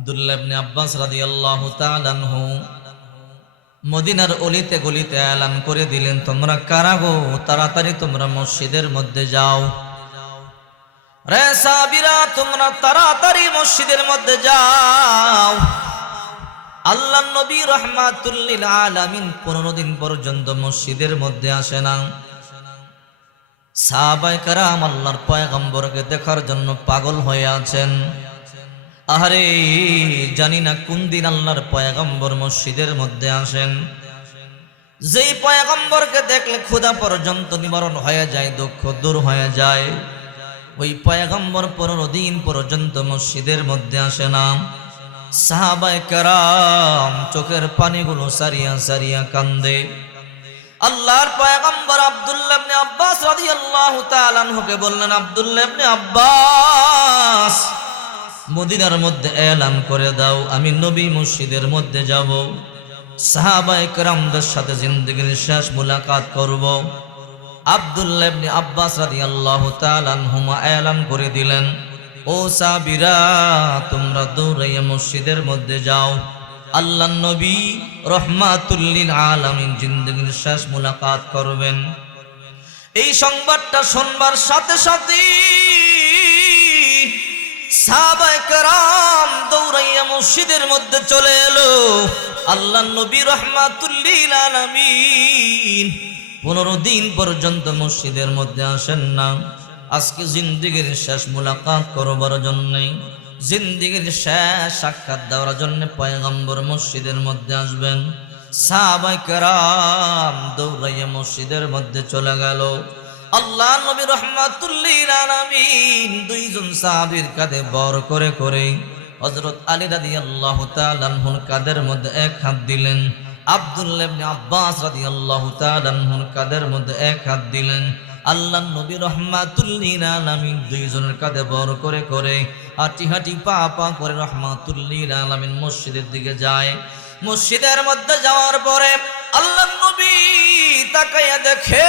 আব্দুল্লাহ ইবনে আব্বাস রাদিয়াল্লাহু তাআলা আনহু মদিনার অলিতে গলিতে এলান করে দিলেন, তোমরা কারা গো, তাড়াতাড়ি তোমরা মসজিদের মধ্যে যাও। রে সাহাবীরা, তোমরা তাড়াতাড়ি মসজিদের মধ্যে যাও। আল্লাহর নবী রাহমাতুল লিল আলামিন 15 দিন পর্যন্ত মসজিদের মধ্যে আসে না। সাহাবায়ে কেরাম আল্লাহর পয়গম্বরকে দেখার জন্য পাগল হয়ে আছেন। আরে জানি না কোন দিন আল্লাহর পয়গম্বর মসজিদের মধ্যে আসেন। যেই পয়গম্বরকে দেখলে ক্ষুধা পর্যন্ত নিবারণ হয়ে যায়, দুঃখ দূর হয়ে যায়, ওই পয়গম্বর 15 দিন পর্যন্ত মসজিদের মধ্যে আসে না। সাহাবায়ে কেরাম চোখের পানিগুলো সারিয়া সারিয়া কান্দে। আল্লাহর পয়গম্বর আব্দুল্লাহ ইবনে আব্বাস রাদিয়াল্লাহু তাআলা আনহুকে বললেন, আব্দুল্লাহ ইবনে আব্বাস, মদিনার মধ্যে এলান করে দাও, আমি নবী মসজিদের মধ্যে যাব, সাহাবায়ে কেরামদের সাথে জিন্দেগির শেষ মুলাকাত করব। আব্দুল্লাহ ইবনে আব্বাস রাদিয়াল্লাহু তাআলা আনহুমা এলান করে দিলেন, ও সাহাবীরা, তোমরা দৌড়াইয়া মসজিদের মধ্যে যাও, আল্লাহর নবী রাহমাতুল লিল আলামিন জিন্দেগির শেষ মুলাকাত করবেন। এই সংবাদটা শুনবার সাথে সাথে সাহাবায়ে কেরাম দৌড়াইয়া মসজিদের মধ্যে চলে এলো। আল্লাহর নবী রাহমাতুল লিল আলামিন 15 দিন পর্যন্ত মসজিদের মধ্যে আসেন না। আজকে জিন্দেগির শেষ মুলাকাত করবার জন্য, জিন্দেগির শেষ সাক্ষাৎ দেওয়ার জন্য পয়গম্বর মসজিদের মধ্যে আসবেন। সাহাবায়ে কেরাম দৌড়াইয়া মসজিদের মধ্যে চলে গেল। আল্লাহ নবী রাহমাতুল লিল আলামিন দুইজন সাহাবীর কাঁধে বর করে করে হযরত আলী রাদিয়াল্লাহু তাআলা আনহুর কাঁধের মধ্যে এক হাত দিলেন, আব্দুল্লাহ ইবনে আব্বাস রাদিয়াল্লাহু তাআলা আনহুর কাঁধের মধ্যে এক হাত দিলেন। আল্লাহ নবী রাহমাতুল লিল আলামিন দুইজনের কাঁধে বর করে করে হাঁটি হাঁটি পা পা করে রাহমাতুল লিল আলামিন মসজিদের দিকে যায়। মসজিদের মধ্যে যাওয়ার পরে আল্লাহ নবী তাকাইয়া দেখে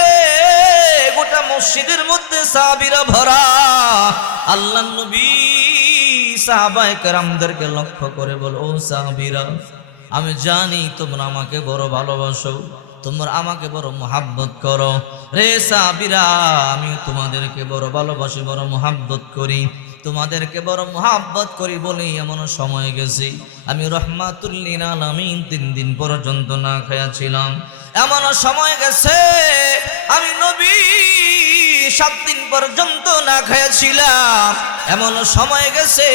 গোটা মসজিদের মধ্যে সাহাবীরা ভরা। আল্লাহ নবী সাহাবায়ে কেরামদেরকে লক্ষ্য করে বল, ও সাহাবীরা, আমি জানি তোমরা আমাকে বড় ভালোবাসো, তোমরা আমাকে বড় মুহাব্বত করো। রে সাহাবীরা, আমি তোমাদেরকে বড় ভালোবাসি, বড় মুহাব্বত করি। তোমাদেরকে বড় মুহাব্বত করি বলে এমন সময় গেছি আমি রাহমাতুল লিল আলামিন 3 দিন পর্যন্ত না খায়া ছিলাম। এমন সময় গেছে আমি নবী 7 দিন পর্যন্ত না খায়া ছিলাম। এমন সময় গেছে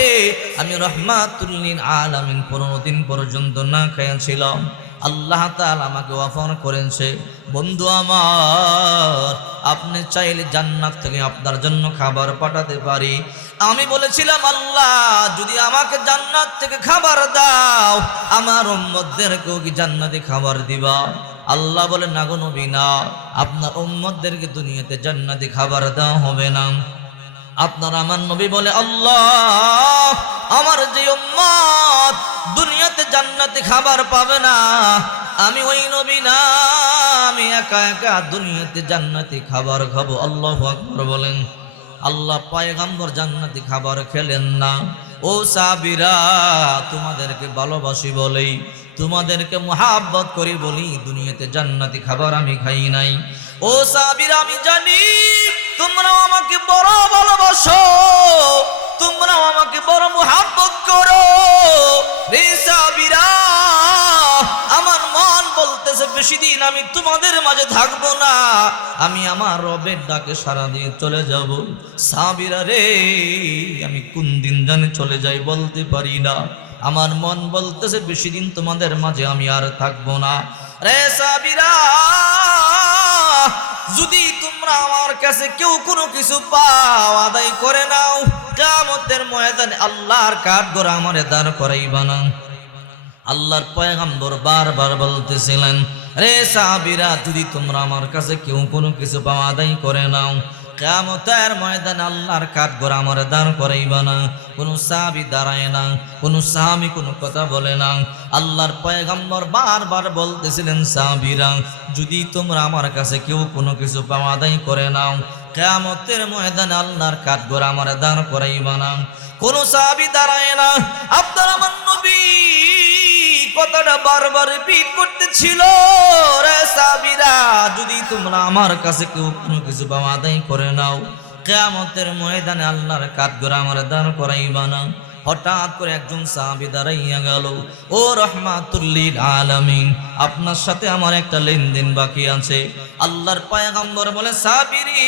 আমি রাহমাতুল লিল আলামিন 15 দিন পর্যন্ত না খায়া ছিলাম। আল্লাহ তাআলা আমাকে ওয়াফার করেছে। বন্ধু আমার, আপনি চাইলে জান্নাত থেকে আপনার জন্য খাবার পাঠাতে পারি। আমি বলেছিলাম, আল্লাহ যদি আমাকে জান্নাত থেকে খাবার দাও, আমার উম্মতদেরকেও কি জান্নাতে খাবার দিবা? আল্লাহ বলে, না গো নবী না, আপনার উম্মতদেরকে দুনিয়াতে জান্নাতে খাবার দেওয়া হবে না। আপনার আমার নবী বলে, আল্লাহ আমার যে উম্মত দুনিয়াতে জান্নাতে খাবার পাবে না, আমি ওই নবী না, আমি একা একা দুনিয়াতে জান্নাতি খাবার খাবো। আল্লাহু আকবার বলেন। আল্লাহ পয়গম্বর জান্নাতি খাবার খেলেন না। ও সাহাবীরা, তোমাদেরকে ভালোবাসি বলেই, তোমাদেরকে মুহাব্বত করি বলি দুনিয়াতে জান্নাতি খাবার আমি খাই নাই। ও সাহাবীরা, আমি জানি তোমরাও আমাকে বড় ভালোবাসো, তোমরাও আমাকে বড় মুহাব্বত করো। রে সাহাবীরা, আমার মন বলতেছে বেশি দিন আমি তোমাদের মাঝে থাকবো না, আমি আমার রবের ডাকে সাড়া দিয়ে চলে যাব। সাহাবীরা রে, আমি কোন দিন জানি চলে যাই বলতে পারি না। আমার মন বলতেছে বেশি দিন তোমাদের মাঝে আমি আর থাকবো না। রে সাহাবীরা, যদি তোমরা আমার কাছে কেউ কোনো কিছু পাও, আদায় করে নাও, কিয়ামতের ময়দানে আল্লাহর কাঠগড় আমারে দাঁড় করাইবা না। আল্লাহর পয়গম্বর বারবার বলতেছিলেন, রে সাহাবীরা, যদি তোমরা আমার কাছে কেউ কোনো কিছু পাও, আদায় করে নাও, কিয়ামতের ময়দানে আল্লাহর কাঠগড় আমারে দাঁড় করাইবা না। কোনো সাহাবী দাঁড়ায় না, কোনো সাহাবী কোনো কথা বলে না। আল্লাহর পয়গম্বর বারবার বলতেছিলেন, সাহাবীরা, যদি তোমরা আমার কাছে কেউ কোনো কিছু পাও, আদায় করে নাও, কিয়ামতের ময়দানে আল্লাহর কাঠগড় আমারে দাঁড় করাইবা না। কোনো সাহাবী দাঁড়ায় না। আপনার আমার করে বারবার রিপিট করতেছিল, রে সাহাবীরা যদি তোমরা আমার কাছে কেউ কোনো কিছু পাওয়া আদায় করে নাও, কিয়ামতের ময়দানে আল্লাহর কাঠগড় আমার দাঁড় করাইবা না। হঠাৎ করে একজন সাহাবী দাঁড়াইয়া গেল, ও রাহমাতুল লিল আলামিন, আপনার সাথে আমার একটা লেনদেন বাকি আছে। আল্লাহর পয়গম্বর বলে, সাহাবীরি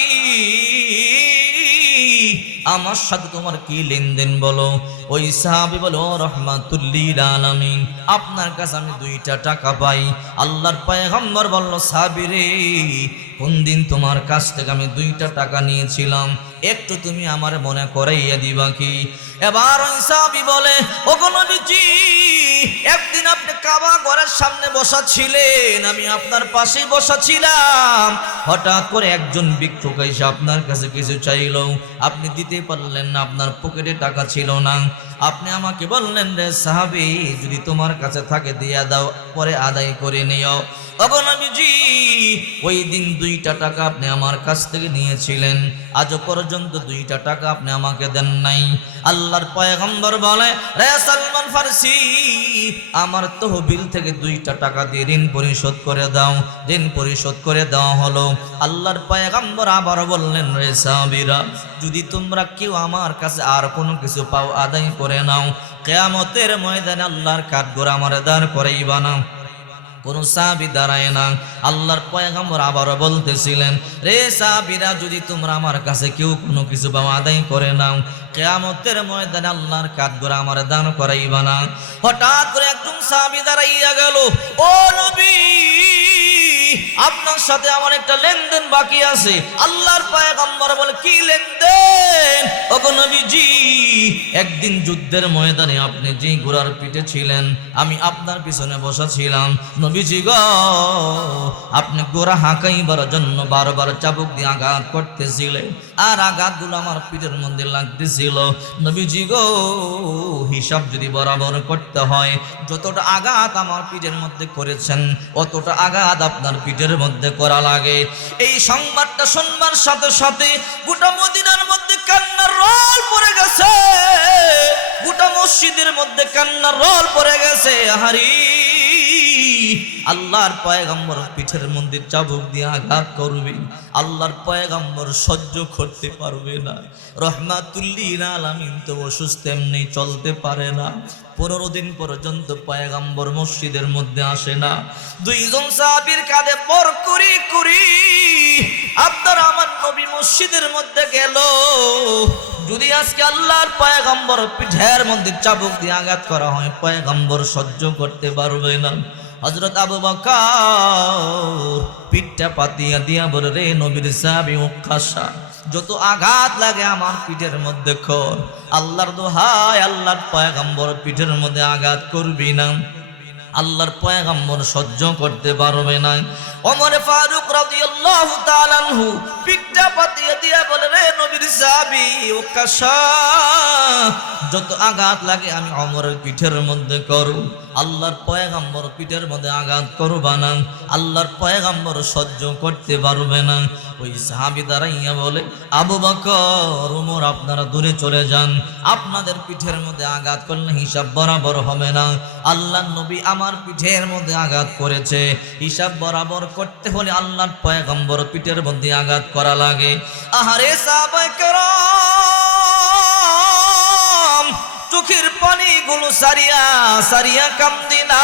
আমার সাথে তোমার কি লেনদেন বলো। ওই সাহাবী বলে, ও রাহমাতুল লিল আলামিন, আপনার কাছে আমি 2টা টাকা পাই। আল্লাহর পয়গম্বর বলল, সাহাবীরে কোন দিন তোমার কাছ থেকে আমি 2টা টাকা নিয়েছিলাম, একটু তুমি আমার মনে করাইয়া দিবা কি? এবার ওই সাহাবী বলে, ওগো নবীজি, একদিন আপনি কাবা ঘরের সামনে বসা ছিলেন, আমি আপনার পাশেই বসা ছিলাম। হঠাৎ করে একজন ভিক্ষুক এসে আপনার কাছে কিছু চাইলো, আপনি দিতে পারলেন না, আপনার পকেটে টাকা ছিল না। আপনি আমাকে বললেন, রে সাহাবী, যদি তোমার কাছে থাকে দিয়া দাও, পরে আদায় করে নিও। ওগো নবীজি, ওই দিন 2টা টাকা আপনি আমার কাছ থেকে নিয়েছিলেন, আজও পর্যন্ত 2টা টাকা আপনি আমাকে দেন নাই। আল্লাহর পয়গম্বর বলে, রে সালমান ফারসি, আমার তহবিল থেকে 2টা টাকা দিয়ে ঋণ পরিশোধ করে দাও। ঋণ পরিশোধ করে দেওয়া হলো। আল্লাহর পয়গম্বর আবার বললেন, রে সাহাবীরা, যদি তোমরা কেউ আমার কাছে আর কোনো কিছু পাও, আদায় করে নাও, কিয়ামতের ময়দানে আল্লাহর কাঠগড় আমার দাঁড় করাইবা না। কোন সাহাবী দাঁড়ায় না। আল্লাহর পয়গম্বর আবারও বলতেছিলেন, রে সাহাবীরা, যদি তোমরা আমার কাছে কেউ কোনো কিছু পাও, আদায় করে নাও, কিয়ামতের ময়দানে আল্লাহর কাঠগড় আমার দান করাইবা না। হঠাৎ করে একজন সাহাবী দাঁড়াইয়া গেল, ও নবী, আপনার সাথে আমার একটা লেনদেন বাকি আছে। আল্লাহর পয়গম্বর বলে, কি লেনদেন? ওগো নবীজি, একদিন যুদ্ধের ময়দানে আপনি যে ঘোড়ার পিঠে ছিলেন, আমি আপনার পিছনে বসা ছিলাম। নবীজি গো, আপনি ঘোড়া হাঁকাইবার জন্য বারবার চাবুক দিয়ে আঘাত করতেছিলেন, আর আঘাতগুলো আমার পিঠের মধ্যে লাগতেছিল। নবীজি গো, হিসাব যদি বরাবর করতে হয়, যতটা আঘাত আমার পিঠের মধ্যে করেছেন, অতটা আঘাত আপনার পিঠের মধ্যে করা লাগে। এই সংবাদটা শুনবার সাথে সাথে গোটা মদিনার মধ্যে কান্নার রোল পড়ে গেছে, গোটা মসজিদের মধ্যে কান্নার রোল পড়ে গেছে। আহারি, আল্লাহর পয়গম্বর পিঠের মধ্যে চাবুক দিয়ে আঘাত করবে, আল্লাহর পয়গম্বর সহ্য করতে পারবে না। রহমাতুল লিল আলামিন তো অসুস্থ, এমনি চলতে পারে না। 15 দিন পর্যন্ত পয়গম্বর মসজিদের মধ্যে আসে না। 2জন সাহাবীর কাঁধে বর করি করি আপনার আমার নবী মসজিদের মধ্যে গেল। যদি আজকে আল্লাহর পয়গম্বর পিঠের মধ্যে চাবুক দিয়ে আঘাত করা হয়, পয়গম্বর সহ্য করতে পারবে না। হযরত আবু বকর পিঠটা পাতিয়া দিয়া বলে, রে নবীর সাহাবী উকাশা, যত আঘাত লাগে আমার পিঠের মধ্যে কর। আল্লাহর দোহাই, আল্লাহর পয়গম্বর পিঠের মধ্যে আঘাত করবি না, আল্লাহর পয়গম্বর সহ্য করতে পারবে না। ওমর ফারুক রাদিয়াল্লাহু তাআলা আনহু পিঠটা পাতিয়া দিয়া বলে, রে নবীর সাহাবী উকাশা, যত আঘাত লাগে আমি ওমরের পিঠের মধ্যে করো, আল্লাহর পয়গম্বর পিঠের মধ্যে আঘাত করবা না, আল্লাহর পয়গম্বর সহ্য করতে পারবে না। ওই সাহাবী দাঁড়াইয়া বলে, আবু বকর, ওমর, আপনারা দূরে চলে যান, আপনাদের পিঠের মধ্যে আঘাত করলে হিসাব বরাবর হবে না। আল্লাহর নবী আমার পিঠের মধ্যে আঘাত করেছে, হিসাব বরাবর করতে হলে আল্লাহর পয়গম্বর পিঠের মধ্যে আঘাত করা লাগে। আহারে সাহাবায়ে কেরাম, চোখের পানিগুলো সারিয়া সারিয়া কান্দি না।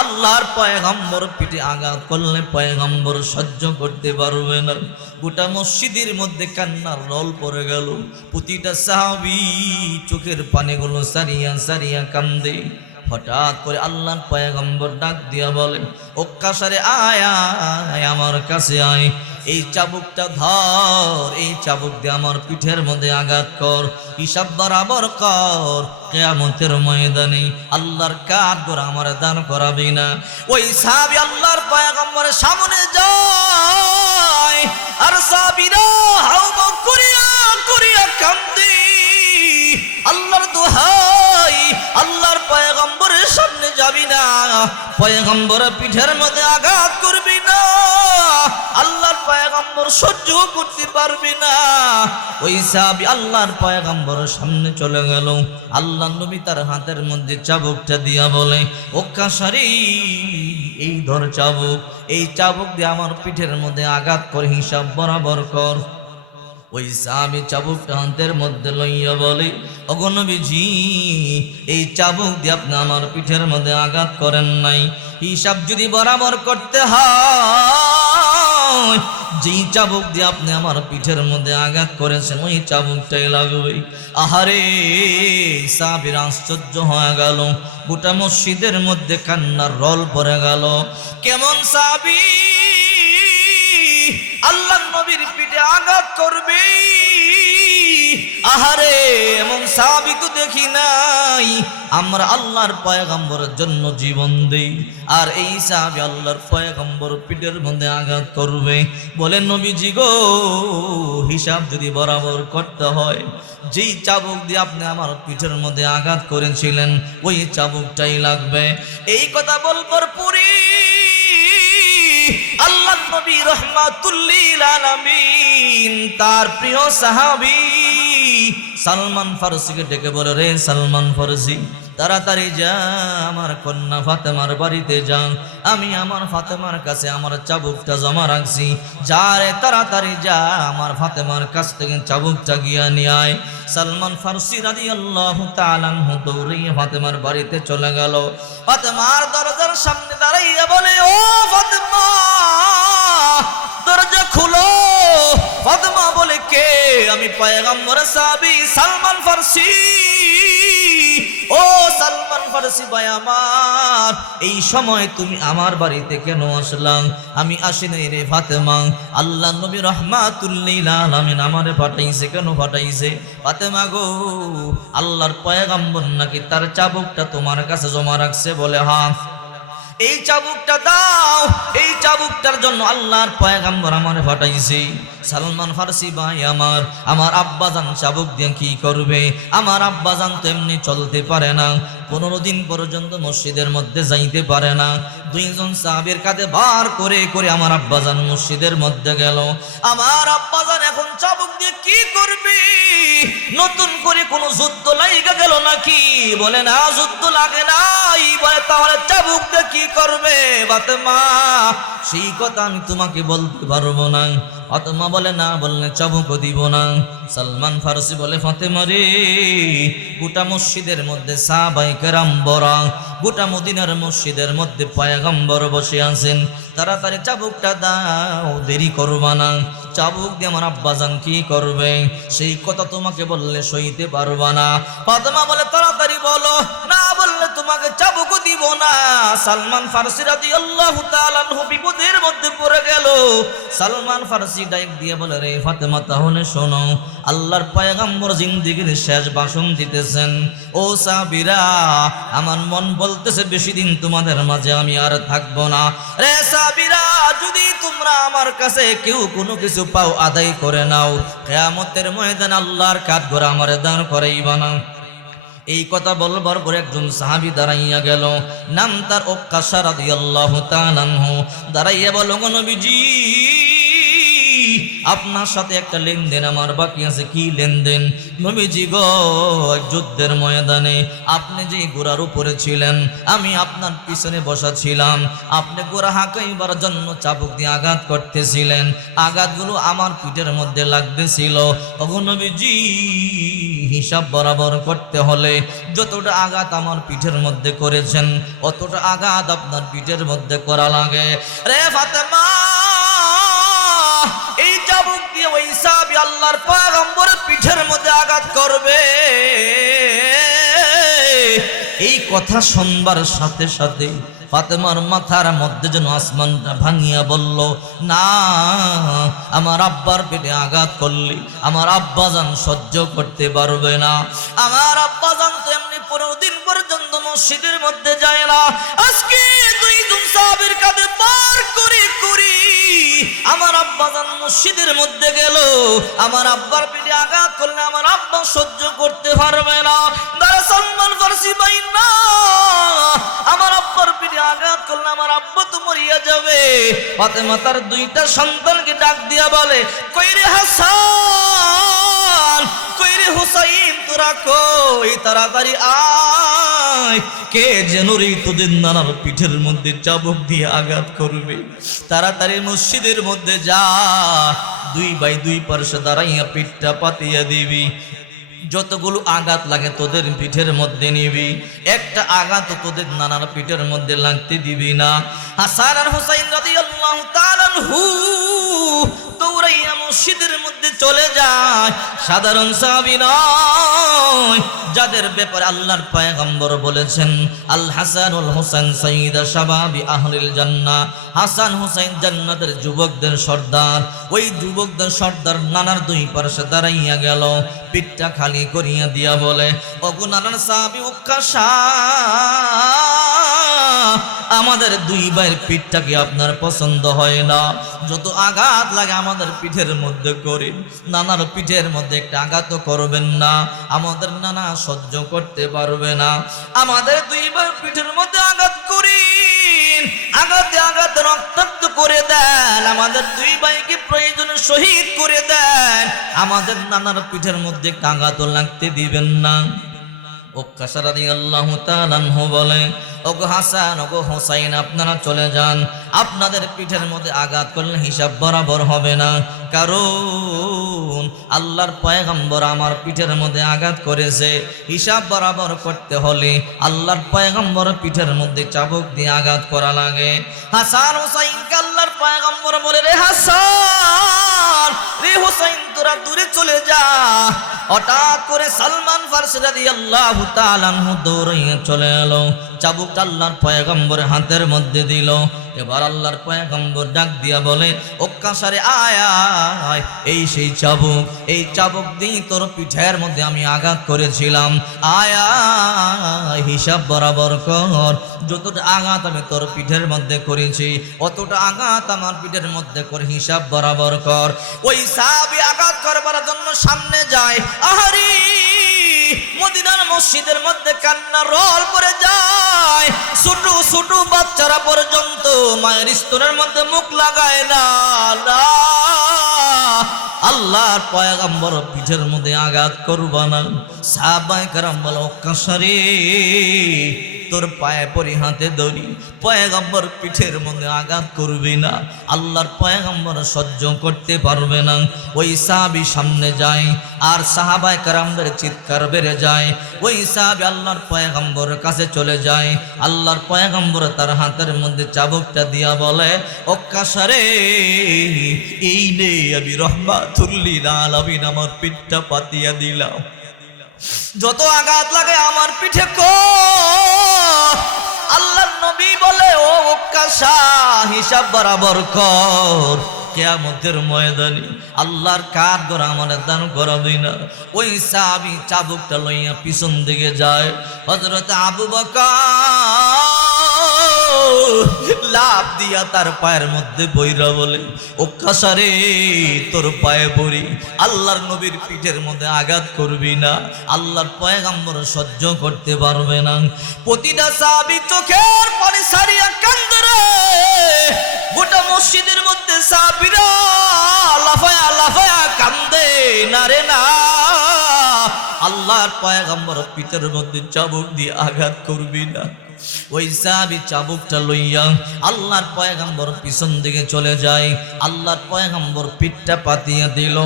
আল্লাহর পয়গম্বর পিঠে আঘাত করলে পয়গম্বর সহ্য করতে পারবে না। গোটা মসজিদের মধ্যে কান্নার রোল পড়ে গেল। প্রতিটা সাহাবী চোখের পানিগুলো সারিয়া সারিয়া কান্দে। হঠাৎ করে আল্লাহর পয়গম্বর ডাক দিয়া বলেন, ওকাশারে আয় আয়, আমার কাছে আয়, এই চাবুকটা ধর, এই চাবুক দিয়ে আমার পিঠের মধ্যে আঘাত কর, হিসাব বরাবর কর, কিয়ামতের ময়দানে আল্লাহর কাঠগড় আমার দান করাবি না। ওই সাহাবী আল্লাহর পয়গম্বরের সামনে যায়, আর সাহাবীরা হাউমাউ করিয়া করিয়া কান্দে। আল্লাহর দোহাই, আল্লাহর পয়গম্বরের সামনে যাবি না, পয়গম্বরের পিঠের মধ্যে আঘাত করবি না, আল্লাহর পয়গম্বর সহ্য করতে পারবি না। ওই সাহাবী আল্লাহর পয়গম্বরের সামনে চলে গেল। আল্লাহর নবী তার হাতের মধ্যে চাবুকটা দিয়া বলে, ও কাশারি, এই ধর চাবুক, এই চাবুক দিয়ে আমার পিঠের মধ্যে আঘাত করে হিসাব বরাবর কর। ওই সাহাবী চাবুকটা হাতের মধ্যে লইয়া বলে, ওগো নবীজি, এই চাবুক দিয়ে আপনি আমার পিঠের মধ্যে আঘাত করেন নাই, হিসাব যদি বরাবর করতে হয়, যেই চাবুক দিয়ে আপনি আমার পিঠের মধ্যে আঘাত করেছেন ওই চাবুকটাই লাগবে। আহারে, সাহাবীর আশ্চর্য হয়ে গেল, গোটা মসজিদের মধ্যে কান্নার রল পড়ে গেল। কেমন সাহাবী আল্লাহর নবীর পিঠে আঘাত করবে? আহারে, এমন সাহাবী তো দেখি নাই। আমরা আল্লাহর পয়গম্বরের জন্য জীবন দেই, আর এই সাহাবী আল্লাহর পয়গম্বর পিঠের মধ্যে আঘাত করবে। বলেন, নবীজি গো, হিসাব যদি বরাবর করতে হয়, যেই চাবুক দিয়ে আপনি আমার পিঠের মধ্যে আঘাত করেছিলেন ওই চাবুকটাই লাগবে। এই কথা বলবার পরে আল্লাহর নবী রাহমাতুল লিল আলামিন তার প্রিয় সাহাবী সালমান ফারসিকে ডেকে বলে, রে সালমান ফারসি, তাড়াতাড়ি যা, আমার কন্যা ফাতেমার বাড়িতে যা, আমি আমার ফাতেমার কাছে আমার চাবুকটা জমা রাখছি, যা রে তাড়াতাড়ি যা, আমার ফাতেমার কাছ থেকে চাবুকটা গিয়া নিয়ে আয়। সালমান ফারসি রাদিয়াল্লাহু তাআলা আনহু দৌড়িয়ে ফাতেমার বাড়িতে চলে গেল। ফাতেমার দরজার সামনে দাঁড়াইয়া বলে, ও ফাতেমা, দরজা খুলো। ফাতেমা বলে, কে? আমি পয়গম্বরের সাহাবী সালমান ফারসি। ও সালমান ফারসি ভাই আমার, এই সময় তুমি আমার বাড়িতে কেন আসলাম? আমি আসি নাই রে ফাতেমা, আল্লাহ নবী রাহমাতুল লিল আলামিন আমারে পাঠাইছে। কেন পাঠাইছে? ফাতেমা গো, আল্লাহর পয়গম্বর নাকি তার চাবুকটা তোমার কাছে জমা রাখছে। বলে, হ্যাঁ। এই চাবুকটা দাও, এই চাবুকটার জন্য আল্লাহর পয়গম্বর আমারে পাঠাইছে। সালমান ফারসি ভাই আমার আব্বাজান চাবুক দিয়ে কি করবে? আমার আব্বাজান তো এমনি চলতে পারে না, 15 দিন পর্যন্ত মসজিদের মধ্যে যাইতে পারে না। দুইজন সাহাবীর কাঁধে বার করে করে আমার আব্বাজান মসজিদের মধ্যে গেল। আমার আব্বাজান এখন চাবুক দিয়ে কি করবে? নতুন করে কোন যুদ্ধ লাগা গেল নাকি? বলে, না, যুদ্ধ লাগে নাই। বলে, তাহলে চাবুক দিয়ে কি করবে? ফাতেমা, সেই কথা আমি তোমাকে বলতে পারবো না। ফাতেমা বলে, না বললে চাবুকও দিব না। সালমান ফারসি বলে, ফাতেমা রে, গোটা মসজিদের মধ্যে সাহাবায়ে কেরাম বরা, গোটা মদিনার মসজিদের মধ্যে পয়গম্বর বসে আছেন, তাড়াতাড়ি চাবুকটা দাও, দেরি করবা না। চাবুক দিয়ে আমার আব্বাজান কি করবে? সেই কথা তোমাকে বললে সইতে পারবা না। ফাতেমা বলে, তাড়াতাড়ি বলো, না বললে তোমাকে চাবুকও দিব না। সালমান ফারসি রাদিয়াল্লাহু তাআলা আনহু বিপদের মধ্যে পড়ে গেল। সালমান ফারসি ডাক দিয়ে বলে, রে ফাতেমা, তাহলে শোনো, আল্লাহর পয়গম্বর জিন্দেগীর শেষ ভাষণ দিতেছেন। ও সাহাবীরা, আমার মন বলতেছে বেশি দিন তোমাদের মাঝে আমি আর থাকবো না। রে সাহাবীরা, যদি তোমরা আমার কাছে কেউ কোনো কিছু পাও আদায় করে নাও, কিয়ামতের ময়দানে আল্লাহর কাঠগড়া আমারে দাঁড় করাইবা না। এই কথা বলবার পর একজন সাহাবী দাঁড়াইয়া গেল, নাম তার ওকাশা রাদিয়াল্লাহু তাআলা আনহু। দাঁড়াইয়া বলল, নবীজি, আপনার সাথে একটা লেনদেন আমার বাকি আছে। কি লেনদেন? নবীজি গো, যুদ্ধের ময়দানে আপনি যে ঘোড়ার উপরে ছিলেন, আমি আপনার পিছনে বসা ছিলাম, আপনি ঘোড়া হাঁকাইবার জন্য চাবুক দিয়ে আঘাত করতেছিলেন, আঘাতগুলো আমার পিঠের মধ্যে লাগতেছিল। ওগো নবীজি, হিসাব বরাবর করতে হলে যতটা আঘাত আমার পিঠের মধ্যে করেছেন অতটা আঘাত আপনার পিঠের মধ্যে করা লাগে। রে ফাতেমা, এই চাবুক দিয়ে ওই সাহাবী আল্লাহর পয়গম্বরের পিঠের মধ্যে আঘাত করবে। এই কথা শুনবার সাথে সাথে ফাতেমার মাথার মধ্যে যেন আসমানটা ভাঙিয়া বলল, না, আমার আব্বার পেটে আঘাত করলে আমার আব্বাজান সহ্য করতে পারবে না। আমার আব্বাজান তো এমনি 15 দিন পর্যন্ত মসজিদের মধ্যে যায় না। আজকে দুইজন সাহাবীর কাঁধে বার করে করে আমার আব্বাজান মসজিদের মধ্যে গেল। আমার আব্বার পেটে আঘাত করলে আমার আব্বা সহ্য করতে পারবে না। দাঁড়া সালমান ফারসি ভাই, না, আমার আব্বার পেটে দিয়ে আঘাত করলে আমার আব্বা তো মরিয়া যাবে। ফাতেমা তার দুইটা সন্তানকে ডাক দিয়া বলে, কইরে হাসান, কইরে হুসাইন, তোরা কই, তাড়াতাড়ি আয়, কে যেন রে তোদের নানার পিঠের মধ্যে চাবুক দিয়ে আঘাত করবে। তাড়াতাড়ি মসজিদের মধ্যে যা, দুই ভাই দুই পার্শ্বে দাঁড়াইয়া পিঠটা পাতিয়া দিবি। যতগুলো আঘাত লাগে তোদের পিঠের মধ্যে নিবি, একটা আঘাত তোদের নানার পিঠের মধ্যে লাগতে দিবি না। হাসান আর হুসাইন রাদিয়াল্লাহু তাআলা আনহু দৌড়াইয়া মসজিদের মধ্যে চলে যায়। সাধারণ সাহাবী নয়, যাদের ব্যাপারে আল্লাহর পয়গম্বর বলেছেন আল হাসানুল হুসাইন সাইয়্যিদা শাবাবি আহলিল জান্নাহ, হাসান হুসাইন জান্নাতের যুবকদের সর্দার। ওই যুবকদের সর্দার নানার দুই পাশে দাঁড়াইয়া গেল, পিঠটা খালি করিয়া দিয়া বলে, ওগো নানার সাহাবী উক্কাশা, আমাদের দুই ভাইয়ের পিঠটা কি আপনার পছন্দ হয় না? যত আঘাত লাগে আমাদের পিঠের মধ্যে করেন, নানার পিঠের মধ্যে একটা আঘাত করবেন না, আমাদের নানা সহ্য করতে পারবে না। আমাদের দুই ভাইয়ের পিঠের মধ্যে আঘাত করেন, আঘাতে আঘাতে রক্তাক্ত করে দেন, আমাদের দুই ভাইকে প্রয়োজনে শহীদ করে দেন, আমাদের নানার পিঠের মধ্যে একটা আঘাত লাগতে দিবেন না। উক্কাশা রাদিয়াল্লাহু তাআলা আনহু বলে, ওগো হাসান, ওগো হুসাইন, আপনারা চলে যান, আপনাদের পিঠের মধ্যে আঘাত করলে হিসাব বরাবর হবে না। কারণ আল্লাহর পয়গম্বর আমার পিঠের মধ্যে আঘাত করেছে, হিসাব বরাবর করতে হলে আল্লাহর পয়গম্বর পিঠের মধ্যে চাবুক দিয়ে আঘাত করা লাগে। হাসান হুসাইনকে আল্লাহর পয়গম্বর বলে, রে হাসান, রে হুসাইন, তোরা দূরে চলে যা। হঠাৎ করে সালমান ফারসি রাদিয়াল্লাহু তাআলা আনহু দৌড়াইয়া চলে এলো, চাবুকটা আল্লাহর পয়গম্বরের হাতের মধ্যে দিল। এবার আল্লাহর পয়গম্বর ডাক দিয়া বলে, উক্কাশারে আয় আয়, এই সেই চাবুক, এই চাবুক দিয়ে তোর পিঠের মধ্যে আমি আঘাত করেছিলাম, আয় আয়, হিসাব বরাবর কর। যতটা আঘাত আমি তোর পিঠের মধ্যে করেছি অতটা আঘাত আমার পিঠের মধ্যে করে হিসাব বরাবর কর। ওই সাহাবী আঘাত করবার জন্য সামনে যায়, আহারি মদিনার মসজিদের মধ্যে কান্না রোল পড়ে যায়। ছোট ছোট বাচ্চারা পর্যন্ত মায়ের স্তনের মধ্যে মুখ লাগায় না। আল্লাহর পয়গম্বর পিঠের মধ্যে আঘাত করবা না। সাহাবায়ে কেরাম বলে, উক্কাশা রে, তোর পায়ে পরি, হাতে ধরি, পয়গম্বর পিঠের মধ্যে আঘাত করবি না, আল্লাহর পয়গম্বর সহ্য করতে পারবে না। ওই সাহাবী সামনে যায়, আর সাহাবায়ে কেরামদের চিৎকার বেড়ে যায়। ওই সাহাবী আল্লাহর পয়গম্বরের কাছে চলে যায়, আল্লাহর পয়গম্বর তার হাতের মধ্যে চাবুকটা দিয়া বলে, উক্কাশা রে, এই নে আমি রাহমাতুল লিল আলামিন আমার পিঠটা পাতিয়া দিলাম, যত আঘাত লাগে আমার পিঠে কর। আল্লাহর নবী বলে, ও উক্কাশা, হিসাব বরাবর কর, কিয়ামতের ময়দানে আল্লাহর কাঠ গড়া আমার দান করাবি না। ওই সাহাবী চাবুকটা লইয়া পিছন দিকে যায়। হযরত আবু বকর লাফ দিয়া তার পায়ের মধ্যে বইরা বলে, উক্কাশা রে, তোর পায়ে পড়ি, আল্লাহর নবীর পিঠের মধ্যে আঘাত করবি না, আল্লাহর পয়গম্বর সহ্য করতে পারবে না। প্রতিটা সাহাবী চোখের পানি সারিয়া কান্দে রে। গোটা মসজিদের মধ্যে সাহাবীরা লাফায়া লাফায়া কান্দে, না রে না, আল্লাহর পয়গম্বর পিঠের মধ্যে চাবুক দিয়ে আঘাত করবি না। ওই সাহাবী চাবুকটা লইয়া আল্লাহর পয়গম্বর পিছন দিকে চলে যায়। আল্লাহর পয়গম্বর পিঠটা পাতিয়া দিল,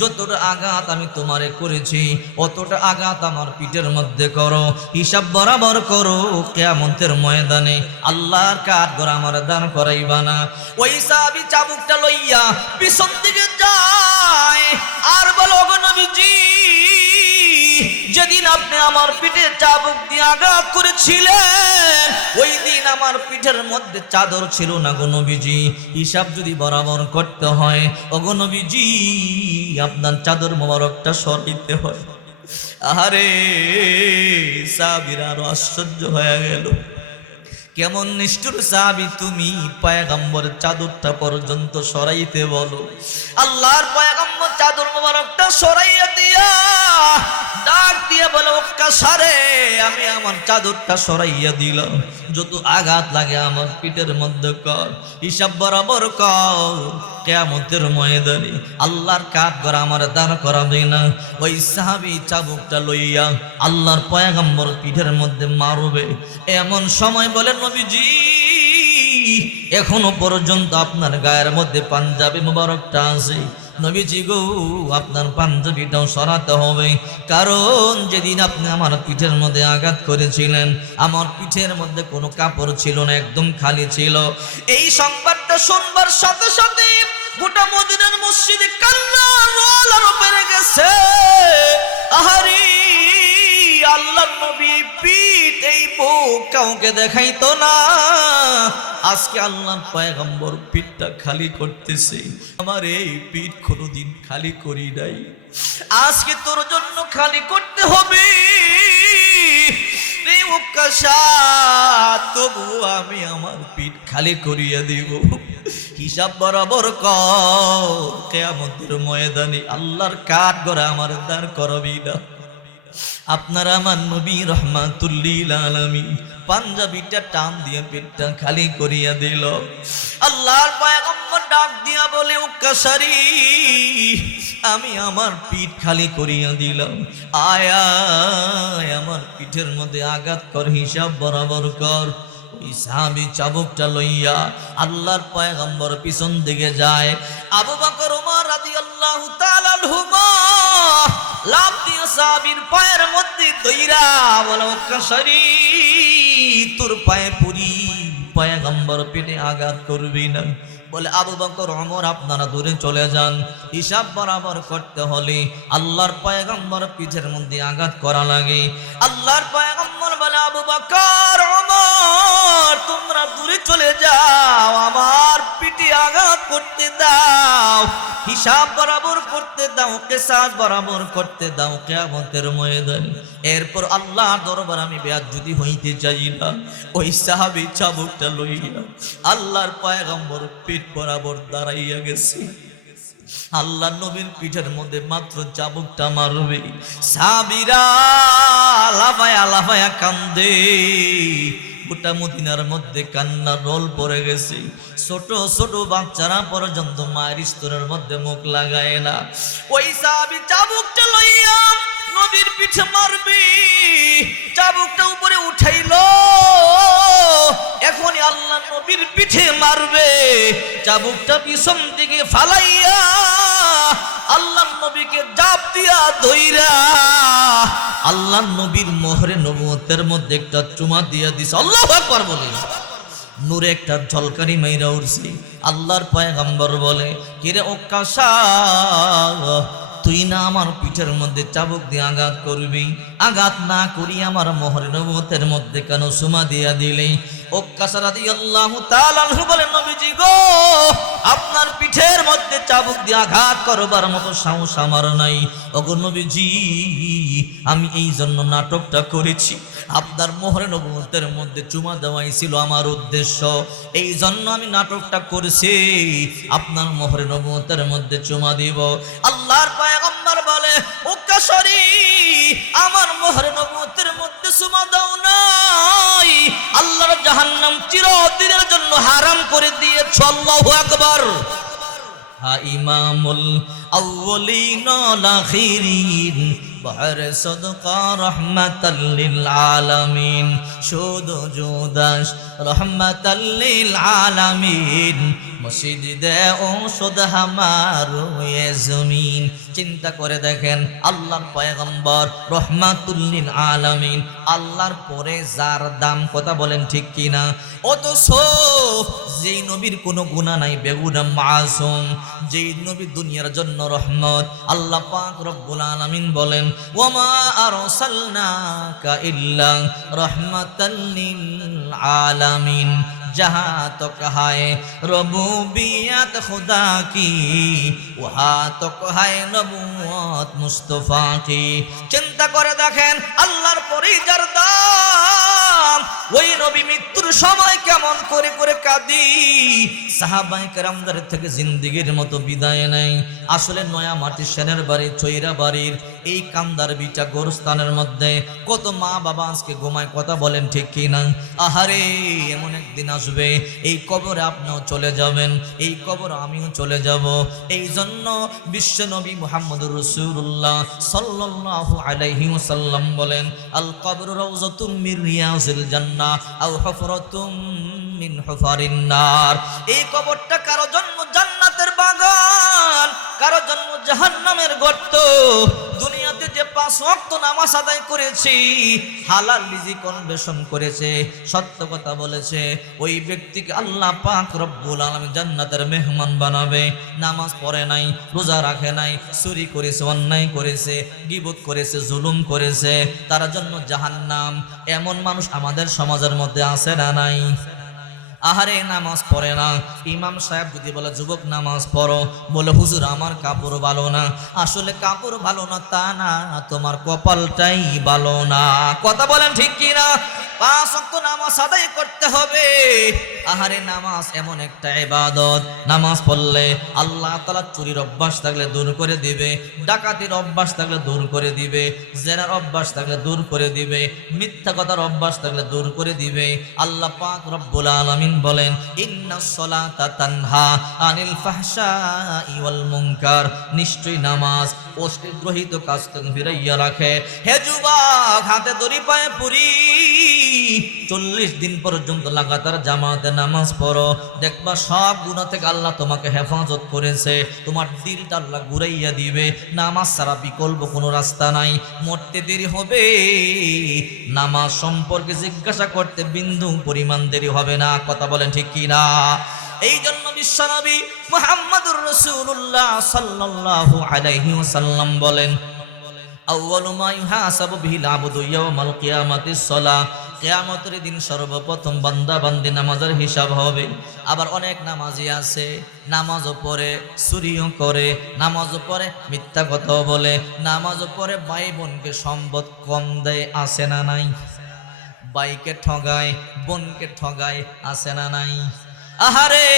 যতটা আঘাত আমি তোমারে করেছি অতটা আঘাত আমার পিঠের মধ্যে করো, হিসাব বরাবর করো, কিয়ামতের ময়দানে আল্লাহর কাঠ গড়া আমার দান করাইবা না। ওই সাহাবী চাবুকটা লইয়া পিছন দিকে যায় আর বলো, ওগো নবীজি, যেদিন আপনি আমার পিঠে চাবুক দিয়ে আঘাত করেছিলেন ওই দিন আমার পিঠের মধ্যে চাদর ছিল না গো নবীজি, হিসাব যদি বরাবর করতে হয় ওগো নবীজি আপনার চাদর মোবারকটা সরাইতে হয়। আরে সাহাবীরা আরো আশ্চর্য হয়ে গেল, কেমন নিষ্ঠুর সাহাবী তুমি, পয়গম্বরের চাদরটা পর্যন্ত সরাইতে বলো। আল্লাহর পয়গম্বর চাদর মোবারকটা সরাইয়া দিয়া ডাক দিয়ে বলে, ওকাসারে আমি আমার চাদরটা সরাইয়া দিলাম, যত আঘাত লাগে আমার পিঠের মধ্যে কর, হিসাব বরাবর কর। কিয়ামতের ময়দানে আল্লাহর কাঠগড় আমার দাঁড় করাবে না। ওই সাহাবী চাবুকটা লইয়া আল্লাহর পয়গম্বর পিঠের মধ্যে মারবে। এমন সময় বলে, নবীজি এখনো পর্যন্ত আপনার গায়ের মধ্যে পাঞ্জাবি মোবারকটা আছে, নবীজি গো আপনার পাঞ্জাবিটাও সরাতে হবে, কারণ যেদিন আপনি আমার পিঠের মধ্যে আঘাত করেছিলেন আমার পিঠের মধ্যে কোনো কাপড় ছিল না, একদম খালি ছিল। এই সংবাদটা শুনবার সাথে সাথে গোটা মদিনার মসজিদে কান্নার রোল আরো বেড়ে গেছে। আহারে আল্লাহর নবী পিঠ এই বুক কাউকে দেখাইতো না, আজকে আল্লাহর পয়গম্বর পিঠটা খালি করতেছে। আমার এই পিঠ কোনোদিন খালি করি নাই, আজকে তোর জন্য খালি করতে হবে। তবু আমি আমার পিঠ খালি করিয়া দিব, হিসাব বরাবর কর। কিয়ামতের ময়দানে আল্লাহর কাঠগড়ে আমার দাঁড় করবি না। আপনারা আমার নবী রাহমাতুল লিল আলামিন পাঞ্জাবিটা টান দিয়ে পেটটা খালি করিয়া দিল। আল্লাহর পয়গম্বর ডাক দিয়া বলে, ওকাসারি আমি আমার পিঠ খালি করিয়া দিলাম, আয় আমার পিঠের মধ্যে আঘাত কর, হিসাব বরাবর কর। ওই সাহাবী চাবুকটা লইয়া আল্লাহর পয়গম্বর পিছন দিকে যায়। আবু বকর ওমর রাদিয়াল্লাহু তাআলা আনহুমা লাফ দিয়ে সাহাবীর পায়ের মধ্যে দইরা বলে, ওকাসারি তোর পায়ে পড়ি, পয়গম্বর পেটে আঘাত করবি না। বলে, আবু বকর ওমর আপনারা দূরে চলে যান, হিসাব বরাবর করতে হলে আল্লাহর পয়গম্বর পিঠের মধ্যে আঘাত করা লাগে। আল্লাহর পয়গম্বর বলে, আবু বকর ওমর তোমরা দূরে চলে যাও, আমার পিঠে আঘাত করতে দাও, হিসাব বরাবর করতে দাও, কিসাস বরাবর করতে দাও কিয়ামতের ময়দানে। এরপর আল্লাহর দরবার আমি বেয়াজ্জুতি হইতে চাই না। ওই সাহাবী চাবুকটা লইয়া আল্লাহর পয়গম্বর পিঠ বরাবর দাঁড়াইয়া গেছে। আল্লাহ নবীর পিঠের মধ্যে মাত্র চাবুকটা মারবে, সাহাবীরা লাফায়া লাফায়া কান্দে। গোটা মদিনার মধ্যে কান্নার রোল পড়ে গেছে। ছোট ছোট বাচ্চারা পর্যন্ত মায়ের স্তরের মধ্যে মুখ লাগায় না। ওই সাহাবী চাবুকটা লইয়া নবীর পিঠে মারবে, চাবুকটা উপরে উঠাইলো, এখনই আল্লাহ নবীর পিঠে মারবে। চাবুকটা পিছন দিকে ফালাইয়া আল্লাহ নবীকে জাপ দিয়া ধইরা আল্লাহ নবীর মোহরে নবুয়তের মধ্যে একটা চুমা দিয়া দিছে। আল্লাহু আকবার বলে নূরে একটা ঝলকানি মাইরা উঠছে। আল্লাহর পয়গম্বর বলে, কিরে ওকাশা তুই না আমার পিঠের মধ্যে চাবুক দিয়ে আঘাত করবি, আঘাত না করি আমার মোহরে নবুয়তের মধ্যে কেন চুমা দিয়া দিলে? ওকাশা রাদিয়াল্লাহু তাআলা আনহু বলেন, নবীজি গো আপনার পিঠের মধ্যে চাবুক দিয়ে আঘাত করবার মতো সাহস আমার নাই। ওগো নবীজি আমি এই জন্য নাটকটা করেছি, আপনার মোহরে নবুয়তের মধ্যে চুমা দেওয়াই ছিল আমার উদ্দেশ্য, এই জন্য আমি নাটকটা করেছি, আপনার মোহরে নবুয়তের মধ্যে চুমা দিব। আল্লাহর পয়গম্বর বলে, ওকাশারি আমার মোহরে নবুয়তের মধ্যে চুমা দাও নাই, আল্লাহর জাহান্নাম চিরদিনের জন্য হারাম করে দিয়েছে। আল্লাহু আকবার। হা ইমামুল আউয়ালিন ওয়াল আখিরিন বাহর সদকা রহমাতাল লিল আলামিন, শুধু জুদাস রহমাতাল লিল আলামিন, মসজিদে ঔষধ হামার এ জমিন। চিন্তা করে দেখেন আল্লাহর পয়গম্বর রহমাতুল লিল আলামিন, আল্লাহর পরে যার দাম, কথা বলেন ঠিক কিনা? অথচ যেই নবীর কোনো গুনাহ নাই, বেগুনাহ মাসুম, যেই নবী দুনিয়ার জন্য রহমত, আল্লাহ পাক রব্বুল আলামিন বলেন, ওয়ামা আরসালনাকা ইল্লা রাহমাতাল লিল আলামিন। जहाँ तो कहाए रबूबियत खुदा की, वहाँ तो कहाए नबुवत मुस्तफा की। चिंता करे देखें अल्लाहर परे যার দাম, ওই নবী মৃত্যুর সময় কেমন করে করে কাঁদি, সাহাবায়ে কেরামদের থেকে জিন্দেগির মতো বিদায় নেয়। আসলে নয়া মাটি সেনের বাড়ি চৈরা বাড়ির এই কান্দার বিটা গোরস্থানের মধ্যে কত মা বাবা আজকে ঘুমায়, কথা বলেন ঠিক কি না? আহারে, এমন একদিন আসবে এই কবরে আপনিও চলে যাবেন, এই কবরে আমিও চলে যাব। এই জন্য বিশ্ব নবী মুহাম্মদুর রাসূলুল্লাহ সাল্লাল্লাহু আলাইহি ওয়াসাল্লাম বলেন, আল কবরু রাউযাতুম মির রিয়াজিল জান্নাহ আও হুফরাতুম মিন হুফারিন নার। এই কবরটা কারো জন্য জান্নাতের বাগান, কারো জন্য জাহান্নামের গর্ত। দুনিয়াতে যে 5 ওয়াক্ত নামাজ আদায় করেছি, হালাল রিজিক অন্বেষণ করেছে, সত্য কথা বলেছে, ওই ব্যক্তিকে আল্লাহ পাক রব্বুল আলামিন জান্নাতের মেহমান বানাবে। নামাজ পড়ে নাই, রোজা রাখে নাই, চুরি করেছে, অন্যায় করেছে, গীবত করেছে, জুলুম করেছে, তার জন্য জাহান্নাম। এমন মানুষ আমাদের সমাজের মধ্যে আছে না নাই? আহারে, নামাজ পড়ে না। ইমাম সাহেব যদি বলে যুবক নামাজ পড়ো, বলে হুজুর আমার কাপড় ভালো না। আসলে কাপড় ভালো না তা না, তোমার কপালটাই ভালো না। কথা বলেন ঠিক কি না? 5 ওয়াক্ত নামাজ আদায় করতে হবে। আহারে, নামাজ এমন একটা ইবাদত, নামাজ পড়লে আল্লাহ তাআলা চুরির অভ্যাস থাকলে দূর করে দিবে, ডাকাতির অভ্যাস থাকলে দূর করে দিবে, জেনার অভ্যাস থাকলে দূর করে দিবে, মিথ্যা কথার অভ্যাস থাকলে দূর করে দিবে। আল্লাহ পাক রব্বুল আলামিন বলেন, ইন্নাস সালাতা তানহা আনিল ফাহশাই ওয়াল মুনকার। নিশ্চয়ই নামাজ অশ্লীলগ্রহিত কাজ থেকে ফিরাইয়া রাখে। হে যুবক, হাতে দড়ি পায়ে পুরি, 40 দিন পর্যন্ত লাগাতার জামাতে নামাজ পড়ো, দেখবা সব গুনাহ থেকে আল্লাহ তোমাকে হেফাজত করেছে। তোমার দিলটা আল্লাহ ঘুরাইয়া দিবে। নামাজ ছাড়া বিকল্প কোনো রাস্তা নাই। মরতে দেরি হবে, নামাজ সম্পর্কে জিজ্ঞাসা করতে বিন্দু পরিমাণ দেরি হবে না। কথা বলেন ঠিক কি না? এই জন্য বিশ্বনবী মুহাম্মদুর রাসূলুল্লাহ সাল্লাল্লাহু আলাইহি ওয়াসাল্লাম বলেন, আউয়ালু মা ইউহাসাবু বিহিল আবদু ইয়াওমাল কিয়ামাতিস সালাহ। কিয়ামতের দিন সর্বপ্রথম বান্দা বান্দি নামাজের হিসাব হবে। আবার অনেক নামাজি আছে, নামাজও পড়ে, চুরিও করে, নামাজও পড়ে, মিথ্যা কথাও বলে, নামাজও পড়ে, ভাই বোনকে সম্পদ কম দেয়, আছে না নাই? ভাইকে ঠগায়, বোনকে ঠগায়, আছে না নাই? আহারে,